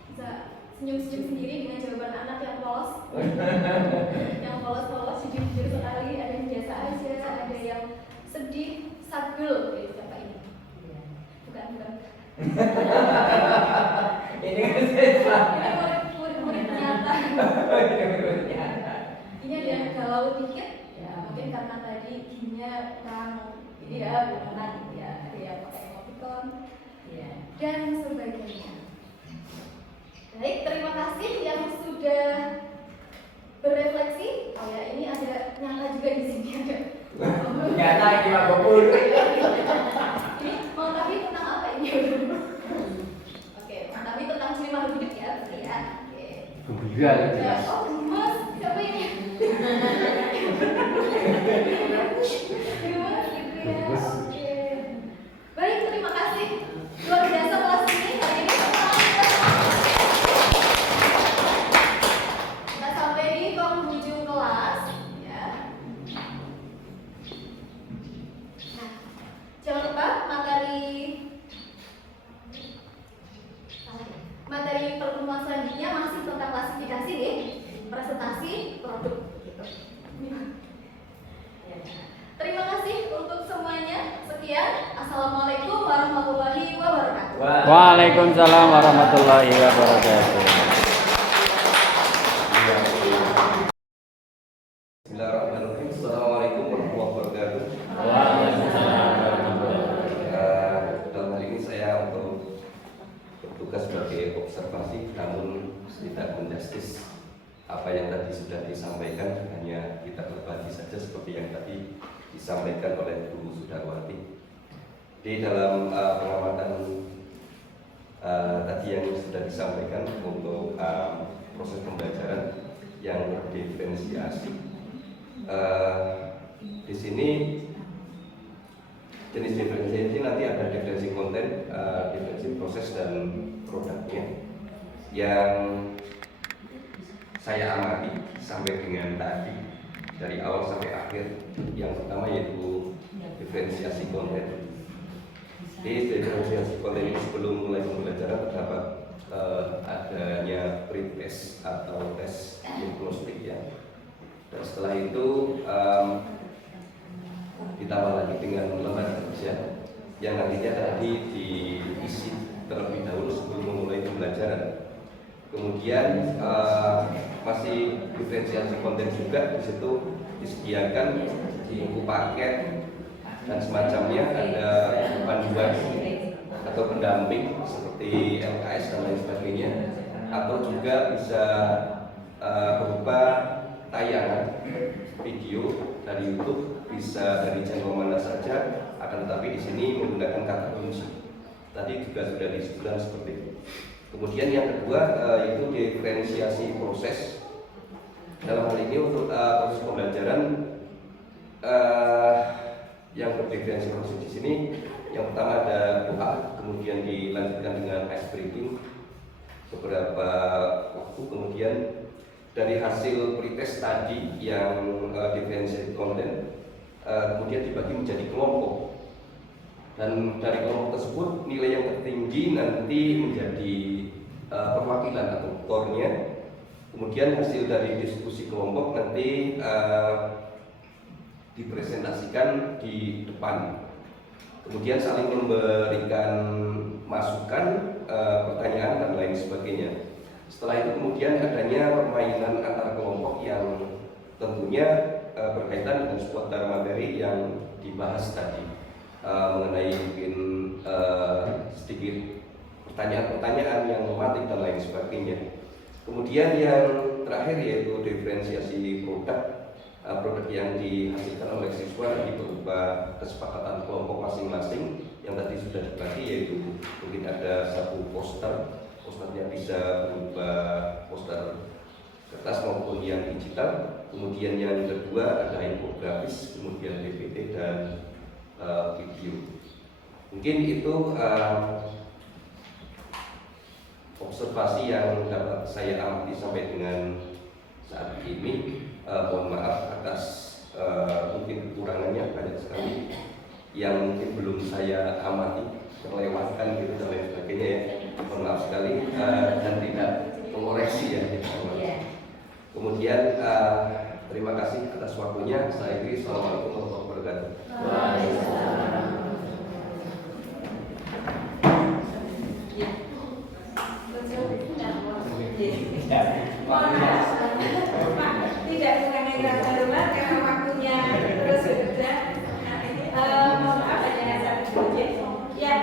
bisa senyum-senyum sendiri dengan jawaban anak yang polos. Yang polos-polos, jujur-jujur sekali. Ada yang biasa aja, ada yang sedih, sadul. Siapa ini? Bukan. Ini kan saya Ini murid-murid nyata. Ini ada yang galau dikit, ya mungkin karena tadi giginya kurang. Jadi ya beneran ya, ada yang pakai emoticon dan sebagainya. Baik, terima kasih yang sudah berefleksi. Oh ya, ini ada nyata juga di sini ada. nyata ini Pak Gopur. Ini mau tapi tentang apa ini? Oke, tapi tentang ciri makhluk hidup ya, berarti ya. Oke. Gembira ya jelas. Oh, gemes. Siapa ini? Gemes gitu ya. Oke. Baik, terima kasih. Luar biasa kelas ini hari ini. Kita sampai di penghujung kelas ya. Nah, jangan lupa materi pertemuan selanjutnya masih tentang klasifikasi nih, presentasi produk gitu. Terima kasih untuk semuanya. Sekian. Assalamualaikum warahmatullahi wabarakatuh. Waalaikumsalam warahmatullahi wabarakatuh. Bismillahirrahmanirrahim. Assalamualaikum warahmatullahi wabarakatuh. Dalam hal ini saya untuk bertugas sebagai observasi, namun tidak menjustis apa yang tadi sudah disampaikan, hanya kita berbagi saja seperti yang tadi disampaikan oleh Bu Sudarwati. Di dalam pengamatan tadi yang sudah disampaikan untuk proses pembelajaran yang berdiferensiasi, di sini jenis diferensiasi nanti ada diferensi konten, diferensi proses dan produknya. Yang saya amati sampai dengan tadi dari awal sampai akhir, yang pertama yaitu diferensiasi konten. Di diferensiasi konten ini sebelum mulai pembelajaran terdapat adanya pretest atau tes diagnostik ya. Dan setelah itu ditambah lagi dengan lembaga kerja yang nantinya tadi diisi terlebih dahulu sebelum memulai pembelajaran. Kemudian masih diferensiasi konten juga. Di situ disediakan buku paket dan semacamnya, ada panduan atau pendamping seperti LKS dan lain sebagainya, atau juga bisa berupa tayangan video dari YouTube, bisa dari channel mana saja, akan tetapi di sini menggunakan kata kunci. Tadi juga sudah disebutkan seperti itu. Kemudian yang kedua itu diferensiasi proses. Dalam hal ini untuk proses pembelajaran yang berdiferensiasi proses di sini, yang pertama ada doa, kemudian dilanjutkan dengan ice breaking beberapa waktu, kemudian dari hasil pretest tadi yang diferensiasi konten kemudian dibagi menjadi kelompok, dan dari kelompok tersebut nilai yang tertinggi nanti menjadi perwakilan atau tutornya. Kemudian hasil dari diskusi kelompok nanti dipresentasikan di depan, kemudian saling memberikan masukan, pertanyaan dan lain sebagainya. Setelah itu kemudian adanya permainan antar kelompok yang tentunya berkaitan dengan seputar materi yang dibahas tadi, mengenai mungkin sedikit pertanyaan-pertanyaan yang mematik dan lain sebagainya. Kemudian yang terakhir yaitu diferensiasi produk yang dihasilkan oleh siswa tadi berupa kesepakatan kelompok masing-masing yang tadi sudah dibagi, yaitu mungkin ada satu posternya bisa berupa poster kertas maupun yang digital. Kemudian yang kedua ada infografis, kemudian PPT dan video. Mungkin itu observasi yang dapat saya amati sampai dengan saat ini. Mohon maaf atas mungkin kekurangannya, banyak sekali yang mungkin belum saya amati, terlewatkan gitu dan lain sebagainya ya. Mohon maaf sekali dan tidak mengoreksi ya. Kemudian terima kasih atas waktunya. Saya kira Assalamualaikum warahmatullahi wabarakatuh. Tidak mengenai rasa hormat karena waktunya terus sudah mohon maaf hanya satu ya.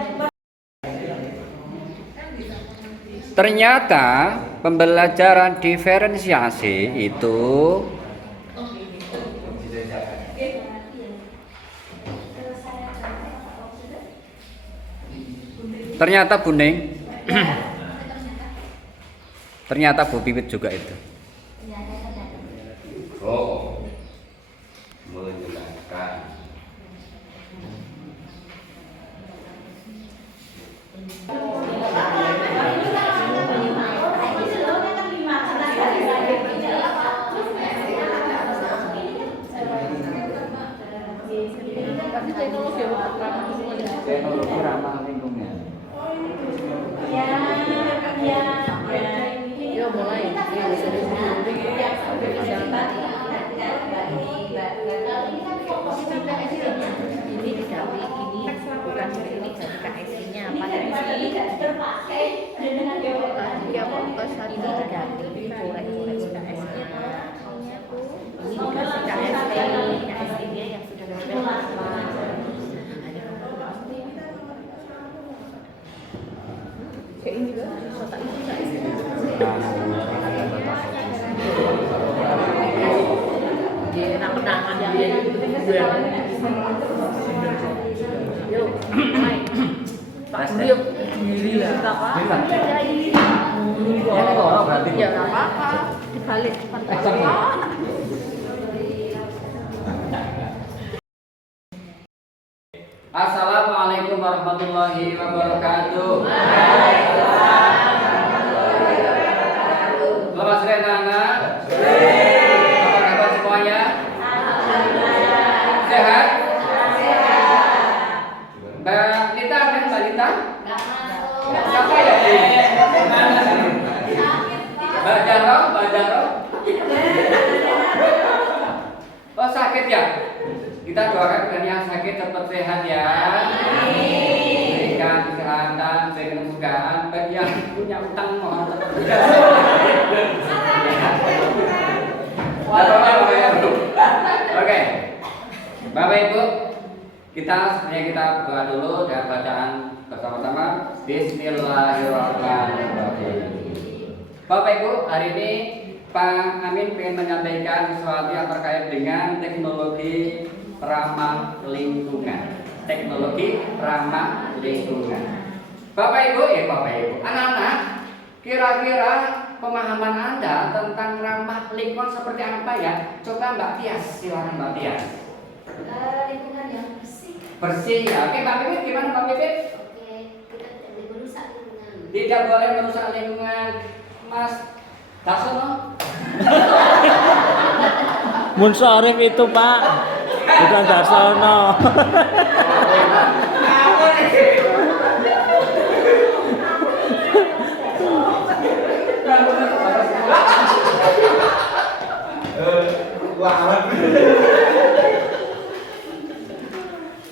Ternyata pembelajaran diferensiasi itu ternyata Buning, ternyata Bu Pipit juga itu. Oh, menyenangkan. Teknologi ramah lingkungan. Ini diganti gini, bukan seperti ini ganti KSI-nya apa ya fokus hari ini diganti boleh KSI-nya ini dikasih KSI-nya yang sudah kayak ini juga kotak ini KSI-nya kenang-kenangan yang yo, Pak Guru diri lah. Ya nggak apa-apa, dibalik Assalamualaikum warahmatullahi wabarakatuh. Selamat sore anak-anak. Apa kabar semuanya? Sehat? Mbak Lita, kan Mbak Lita? Siapa ya? Mbak Jarro? Oh sakit ya? Kita doakan dengan yang sakit cepat sehat ya. Berikan kesehatan, berikan kemudahan. Bagi yang punya utang mohon. Oke. Bapak Ibu, kita berdoa dulu dan bacaan bersama-sama. Bismillahirrahmanirrahim. Bapak Ibu, hari ini Pak Amin ingin menyampaikan sesuatu yang terkait dengan teknologi ramah lingkungan. Teknologi ramah lingkungan. Bapak Ibu, anak-anak, kira-kira pemahaman Anda tentang ramah lingkungan seperti apa ya? Coba Mbak Tias, silakan Mbak Tias. Lingkungan yang bersih. Bersih ya. Oke, Mbak Pipit gimana Mbak Pipit? Oke, kita tidak boleh merusak lingkungan. Tidak boleh merusak lingkungan. Mas Dasono. Munso Arif itu Pak, bukan Darsono.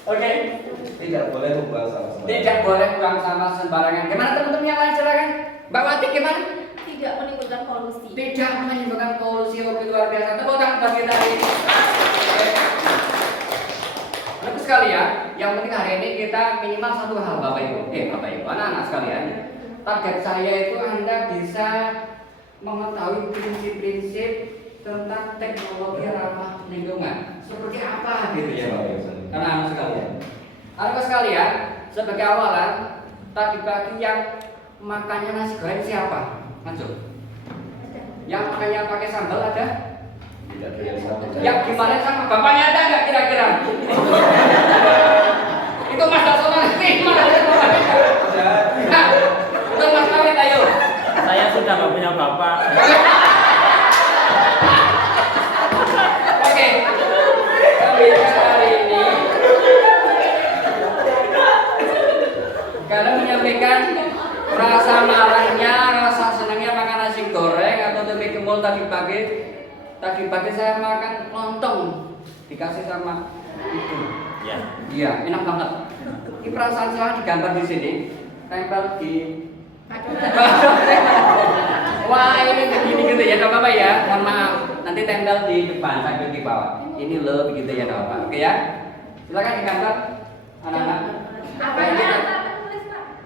Oke. Tidak boleh membuang sampah sembarangan. Tidak boleh buang sampah sembarangan. Gimana teman-teman yang lain silakan? Mbak Wati gimana? Tidak menimbulkan polusi. Tidak menimbulkan polusi. Oke, luar biasa. Tepuk tangan bagi kita hari ini. Bagus sekali ya. Yang penting hari ini kita minimal satu hal Bapak Ibu. Bapak Ibu, anak-anak sekalian. Target saya itu Anda bisa mengetahui prinsip-prinsip tentang teknologi ramah lingkungan. Seperti apa gitu ya Bapak Ibu. Anak-anak sekalian. Anak-anak sekalian, sebagai awalan tadi pagi yang makannya nasi goreng siapa? Masuk. Yang makannya pakai sambal ada? Tidak ada yang sama. Yang gimana sama bapaknya ada nggak kira-kira? Itu Mas Dasono nanti mana ada bapaknya? Nah, itu Mas Kawin ayo. Saya sudah nggak punya bapak. Oke. Kita hari ini kalian menyampaikan rasa marahnya, rasa senangnya makan nasi goreng atau tempe kemul tadi pagi. Tadi pagi saya makan lontong dikasih sama ibu. Ya. Iya, enak banget. Ini perasaan saya digambar di sini, tempel di. Wah, ini begini gitu ya, Pak Bapak ya. Mohon maaf, nanti tempel di depan, sambil di bawah. Ini loh begitu ya, Pak. Oke ya. Silakan digambar, anak-anak. Apa Kayak ya? gitu.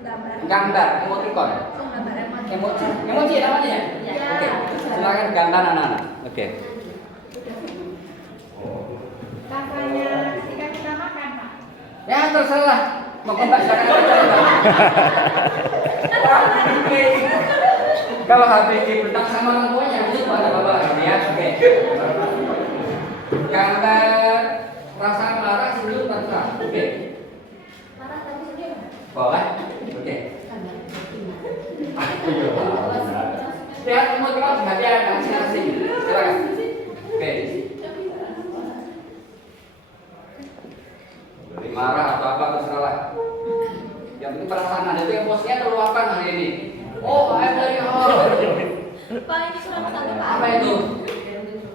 Gambar. Gambar, emoticon. Oh, gambar emoji. Emoji namanya ya? Ya. Oke. Silakan gambar anak-anak. Oke. Kampanye ketika kita makan, Pak. Ya terserah. Mau Mbak silakan aja. Kalau habis dibentang sama orang tuanya, itu pada bapak ya. Oke. Gambar rasa marah sebelum terserah. Oke. Marah tapi senyum. Boleh. Oke. Lihat semua kita hati ada masing-masing. Silakan. Oke. Marah atau apa terserah. Yang penting perasaan Anda itu emosinya terluapkan hari ini. Oh, I'm dari Pak, ini kurang satu Pak. apa itu?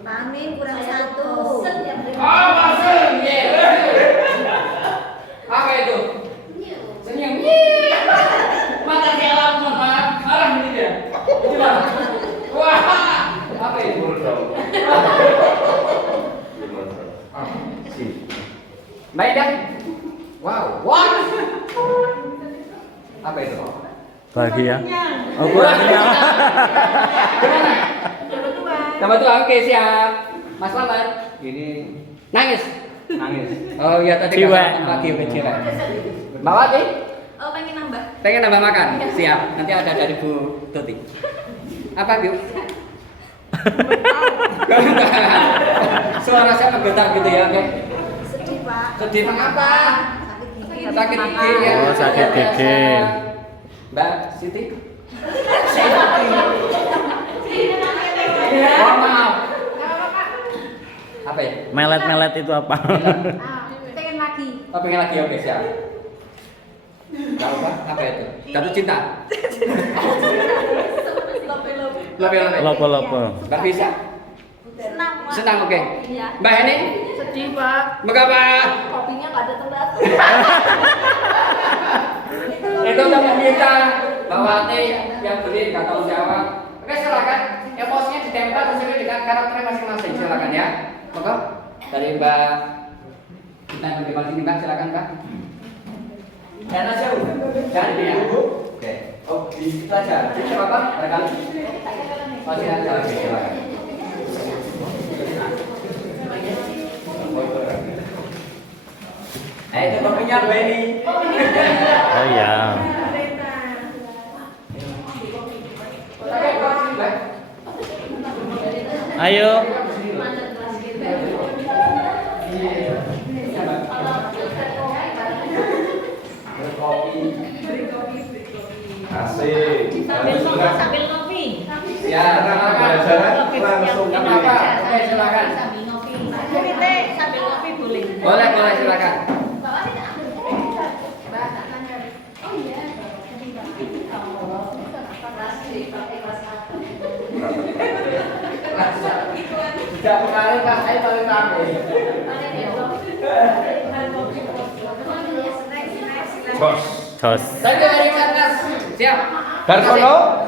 Amin kurang satu. Bosen yang Oh, bosen. Apa itu? Senyum. Mata saya langsung marah ini dia. Gimana? Wah, apa itu? Baik dah. Wow. What? Apa itu? Bahagia. Oh, kurangnya. Gimana? Tambah tua. Oke, siap. Mas Slamet. Ini nangis. Nangis. Oh iya tadi Ciwek. kasih pagi oke ciwek. Mbak Wati? Oh, pengen nambah. Pengen nambah makan? Siap. Nanti ada dari Bu Tuti. Apa, Bu? Suara saya menggetar gitu ya, oke. Sedih Pak. Sedih mengapa? Sakit gigi ya. Oh, sakit gigi. Mbak Siti? Oh, maaf. Apa ya? Melet-melet itu apa? Pengen lagi. Oh, pengen lagi, oke siap. Gak apa? Apa itu? Jatuh cinta? Lope-lope. Lopo-lopo. Gak bisa? Senang Pak. Senang, oke. Iya. Mbak Heni? Sedih Pak. Mengapa? Kopinya nggak datang-datang. Itu teman kita, Mbak Wati yang beli gak tahu jawab. Oke, silakan. Emosinya ditempel sesuai dengan karakter masing-masing. Silakan ya. Monggo. Dari Mbak kita bagaimana sini Mbak, silakan Mbak. Jangan jauh. Jangan Ini ya. Oke. Oh, di situ aja. Jadi apa? Barangkali. Masih ada lagi, silakan. Itu kopinya Benny. Oh ya. Ayo. Asik. Sambil ngopi. Ya, silakan. Langsung Enggak apa-apa. Oke, silakan. Sambil ngopi. Ini teh sambil ngopi boleh. Boleh, boleh silakan. Oh iya. Sejak kemarin Kak saya paling rame. Bos. Jos. Thank you very much, Mas. Siap. Darsono.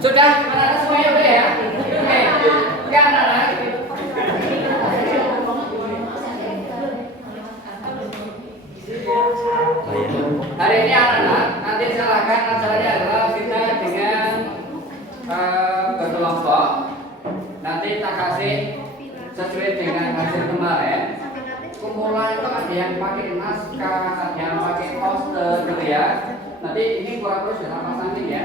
Sudah, anak-anak semuanya udah ya? Oke. Oke, anak-anak. Hari ini anak-anak, nanti silakan acaranya adalah kita dengan berkelompok. Nanti tak kasih sesuai dengan hasil kemarin. Kumpulan itu ada yang pakai naskah, ada yang pakai poster gitu ya. Nanti ini kurang sudah pasangin ya.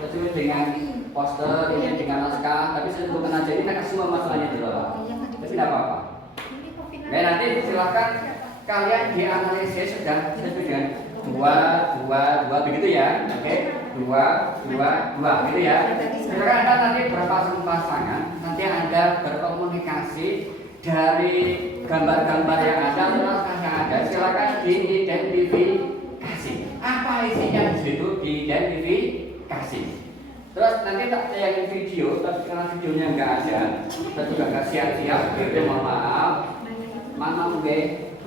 Sesuai dengan poster, ini dengan naskah. Tapi saya sebutkan aja ini kan semua masalahnya di bawah. Tapi tidak apa-apa. Oke, nanti silakan kalian dianalisis sudah sesuai dengan dua begitu ya. Oke, dua gitu ya. Silakan Anda nanti berpasang-pasangan, nanti Anda berkomunikasi dari gambar-gambar yang ada, naskah yang ada. Silakan diidentifikasi. Apa isinya di situ diidentifikasi. Terus nanti tak tayangin video, tapi karena videonya nggak ada, kita juga nggak siap-siap, gitu mohon maaf. Mana gue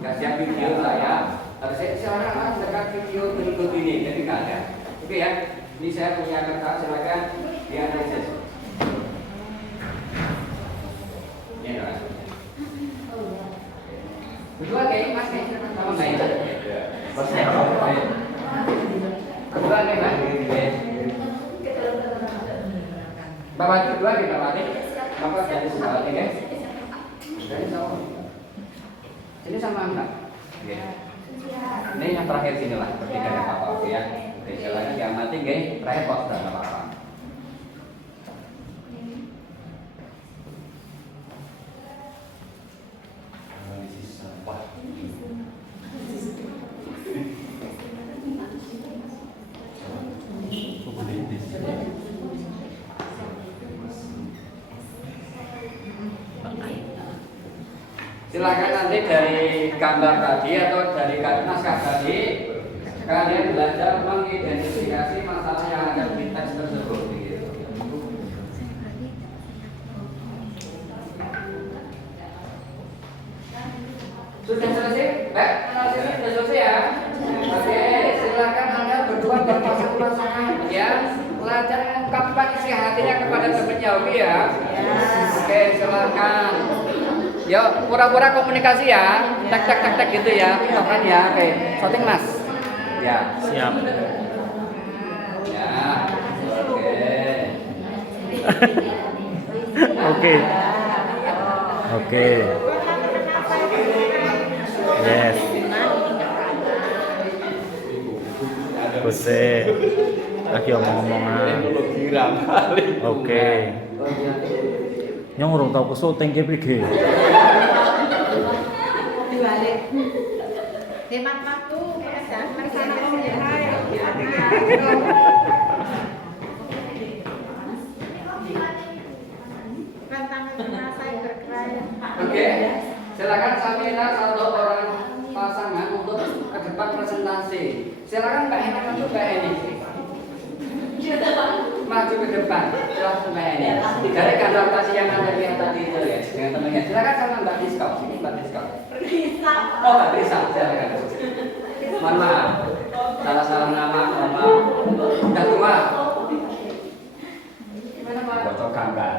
nggak siap video saya. Harusnya silakan dekat video berikut ini, jadi nggak ada. Oke ya, ini saya punya kertas, silakan dianalisis. Ini ada. Kedua kayak Mas nih, sama nggak ya? Mas. Kedua nih Mas. Bapak kedua kita pakai. Bapak dari sebelah ini guys. Dari sama. Ini sama enggak? Oke. Ini yang terakhir sini lah, bertiga ya Bapak. Oke ya. Oke, jalannya diamati guys. Terakhir poster nggak apa-apa. Silakan nanti dari gambar tadi atau dari naskah tadi kalian belajar mengidentifikasi masalah yang ada di teks tersebut. Gitu. Sudah selesai? Baik, analisisnya sudah selesai ya. Oke, silakan Anda berdua berpasang-pasangan ya. Belajar mengungkapkan isi hatinya kepada temannya, oke ya? Oke, silakan. Yo, pura-pura komunikasi ya, tak gitu ya, kan ya, oke, shooting Mas, ya, Siap. ya, Oke. Oke. Yes. Bose. Lagi omong-omongan. Oke. Nyong urung tau syuting ki piye. Diwalik. Hemat waktu, bersama Om Oke, silakan Samira satu orang pasangan untuk ke depan presentasi. Silakan Mbak Hena, Mbak Eni. Maju ke depan. Silahkan Mbak Eni. Dari kantor operasi yang ada di tadi itu ya, dengan temannya. Silakan sama Mbak Diskop. Sini Mbak Diskop. Oh, Mbak Risa, silakan. Mohon maaf. Salah nama, mohon maaf. Udah tua. Gimana Pak? Foto gambar.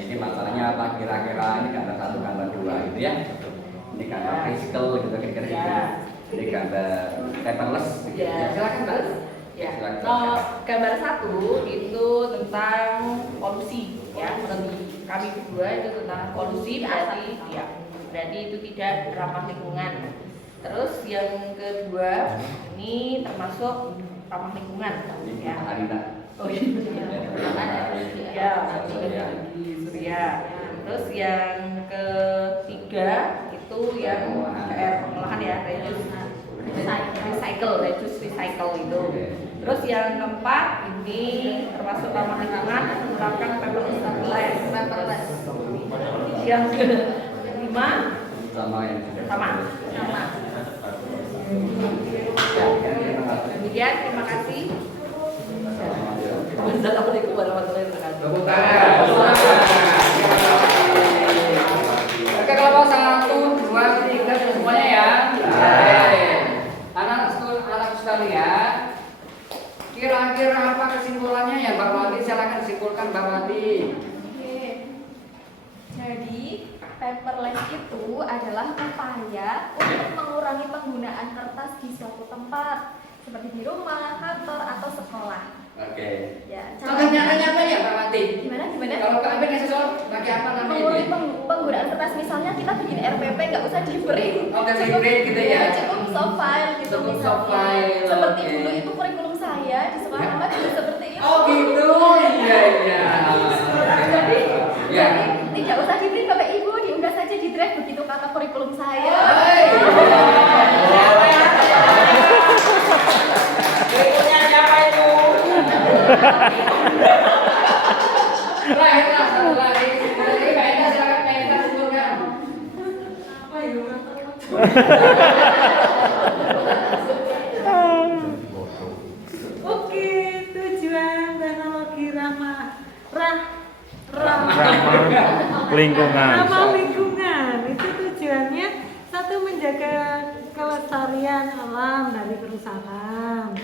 Ini masalahnya apa? Kira-kira ini gambar 1, gambar 2 gitu ya. Ini gambar physical gitu kira-kira gitu. Ini gambar paperless gitu. Silakan Mbak. Ya, Silakan. gambar 1 itu tentang polusi ya, menurut kami berdua itu tentang polusi berarti itu tidak ramah lingkungan. Terus yang kedua ini termasuk ramah lingkungan ya. Oh iya. Surya. Terus yang ketiga itu yang pengolahan ya, recycle itu. Terus yang keempat ini termasuk ramah lingkungan, menerapkan paperless. Yang kelima sama. Demikian, terima kasih. Assalamualaikum warahmatullahi wabarakatuh. Tepuk tangan. Oke, kelompok 1, 2, 3 semuanya ya. Anak-anak sekalian, kira-kira apa kesimpulannya ya Mbak Wati? Silakan simpulkan Mbak Wati. Oke. Jadi paperless itu adalah upaya untuk mengurangi penggunaan kertas di suatu tempat seperti di rumah, kantor, atau sekolah. Oke. Ya, Contohnya apa ya Mbak Wati? Gimana? Kalau Kak Amir ngasih soal pakai apa namanya Mengurangi itu? penggunaan kertas, misalnya kita bikin RPP nggak usah di print. Oh, nggak di print gitu ya? Cukup soft file gitu Cukup misalnya. soft file, Seperti oke. dulu itu kurikulum saya di sekolah Ya? lama juga seperti itu. Oh gitu, iya. Jadi, Ya. jadi tidak usah di print Bapak Ibu, diunggah saja di drive begitu kata kurikulum saya. Berikutnya siapa itu? Lahirlah satu lagi. Jadi Mbak Enda silakan Mbak Enda simpulkan. Oke, tujuan teknologi ramah Lingkungan. ramah lingkungan itu tujuannya satu, menjaga kelestarian alam dari kerusakan,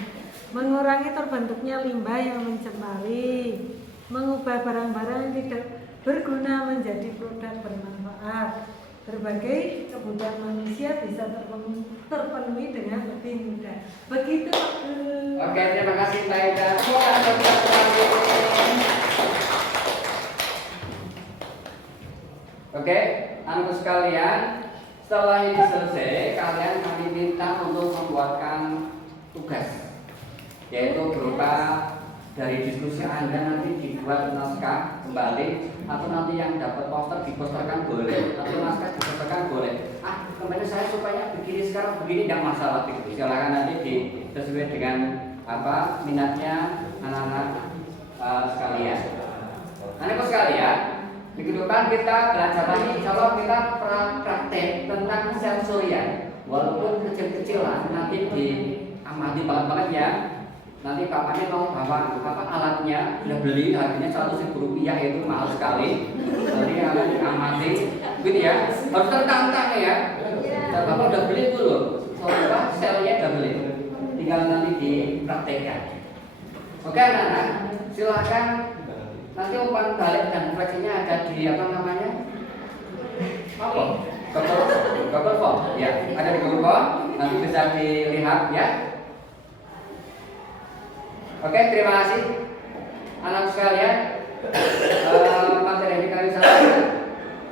mengurangi terbentuknya limbah yang mencemari, mengubah barang-barang yang tidak berguna menjadi produk bermanfaat. Berbagai kebutuhan manusia bisa terpenuhi dengan lebih mudah. Begitu. Oke, terima kasih Mbak Enda. Semua satu lagi. Oke, anak sekalian, setelah ini selesai, kalian kami minta untuk membuatkan tugas, yaitu berupa dari diskusi Anda nanti dibuat naskah kembali, atau nanti yang dapat poster diposterkan boleh, atau naskah diposterkan boleh. Kembali saya supaya begini sekarang begini tidak masalah itu. Silakan nanti sesuai dengan apa minatnya anak-anak sekalian. Anak sekalian, minggu depan kita belajar lagi. Kalau kita praktek tentang sensorian, walaupun kecil-kecilan nanti diamati banget ya. Nanti bapaknya mau bawa apa alatnya, udah beli harganya 100.000 rupiah, itu mahal sekali. Jadi harus diamati, gitu ya. Harus tertantang ya. Dan bapak udah beli itu loh, soalnya selnya udah beli. Tinggal nanti dipraktekkan. Oke anak-anak, silakan. Nanti umpan balik dan refleksinya ada di apa namanya? Apa? Google Form. Ya, ada di Google Form. Nanti bisa dilihat ya. Oke, terima kasih anak sekalian. Materi yang kami sampaikan.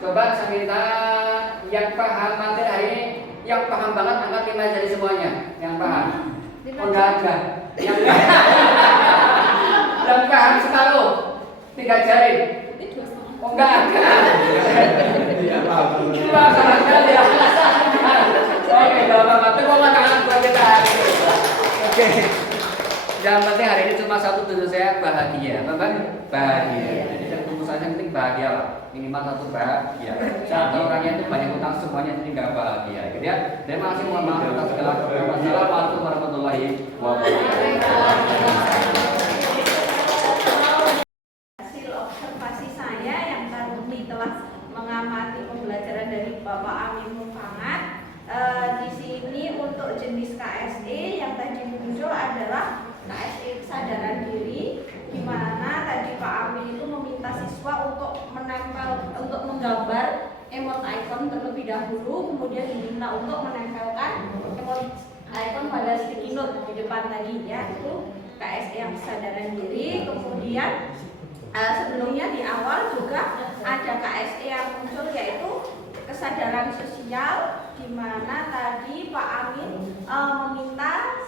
Coba saya minta yang paham materi hari ini, yang paham banget angkat 5 jari semuanya. Yang paham? Oh, enggak ada. Yang paham separuh, 3 jari. Oh, enggak ada. Wah, sangat sekali ya. Oke, kalau Bapak tepuk tangan buat kita. Oke. Yang penting hari ini cuma satu tujuan saya bahagia, apa? Bahagia. Jadi yang tunggu saja penting bahagia lah. Minimal satu bahagia. Satu orangnya itu banyak utang semuanya jadi nggak bahagia, gitu ya. Terima kasih, mohon maaf atas segala kekurangan. Assalamualaikum warahmatullahi wabarakatuh. icon terlebih dahulu, kemudian diminta untuk menempelkan icon pada sticky note di depan tadi ya, itu KSE yang kesadaran diri. Kemudian sebelumnya di awal juga ada KSE yang muncul, yaitu kesadaran sosial, di mana tadi Pak Amin meminta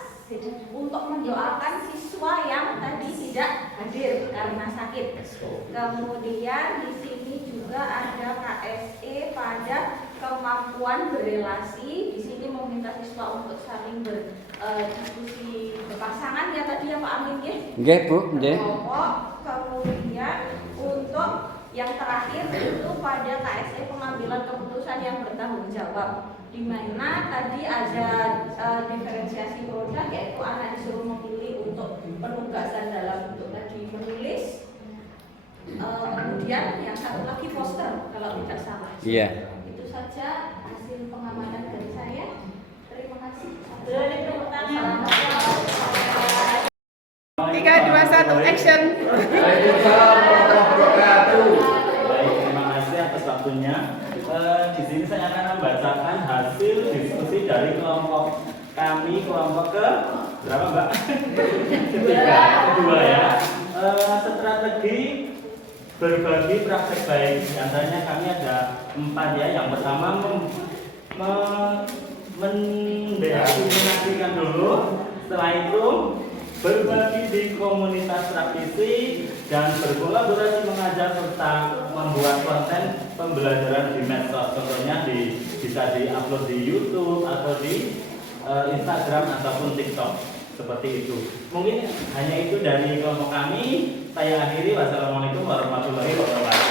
untuk mendoakan siswa yang tadi tidak hadir karena sakit. Kemudian di sini juga ada KSE pada kemampuan berrelasi. Di sini meminta siswa untuk saling berdiskusi berpasangan ya tadi ya Pak Amin ya. Nggih, Bu, nggih. Kemudian untuk yang terakhir itu pada KSE pengambilan keputusan yang bertanggung jawab, di mana tadi ada diferensiasi produk, yaitu anak disuruh memilih untuk penugasan dalam bentuk tadi menulis. Kemudian yang satu lagi poster kalau tidak salah. Iya. Itu saja hasil pengamatan dari saya. Terima kasih. Boleh tepuk tangan. 3, 2, 1, action. Waalaikumsalam warahmatullahi wabarakatuh. Baik, terima kasih atas waktunya. Di sini saya akan membacakan hasil diskusi dari kelompok kami, kelompok ke berapa Mbak? Kedua ya. Strategi berbagi praktek baik. Di antaranya kami ada 4 ya. Yang pertama mendefinisikan dulu. Setelah itu berbagi di komunitas praktisi dan berkolaborasi mengajar serta membuat konten pembelajaran di medsos. Contohnya bisa di-upload di YouTube atau di Instagram ataupun TikTok seperti itu. Mungkin hanya itu dari kelompok kami. Saya akhiri. Wassalamualaikum warahmatullahi wabarakatuh.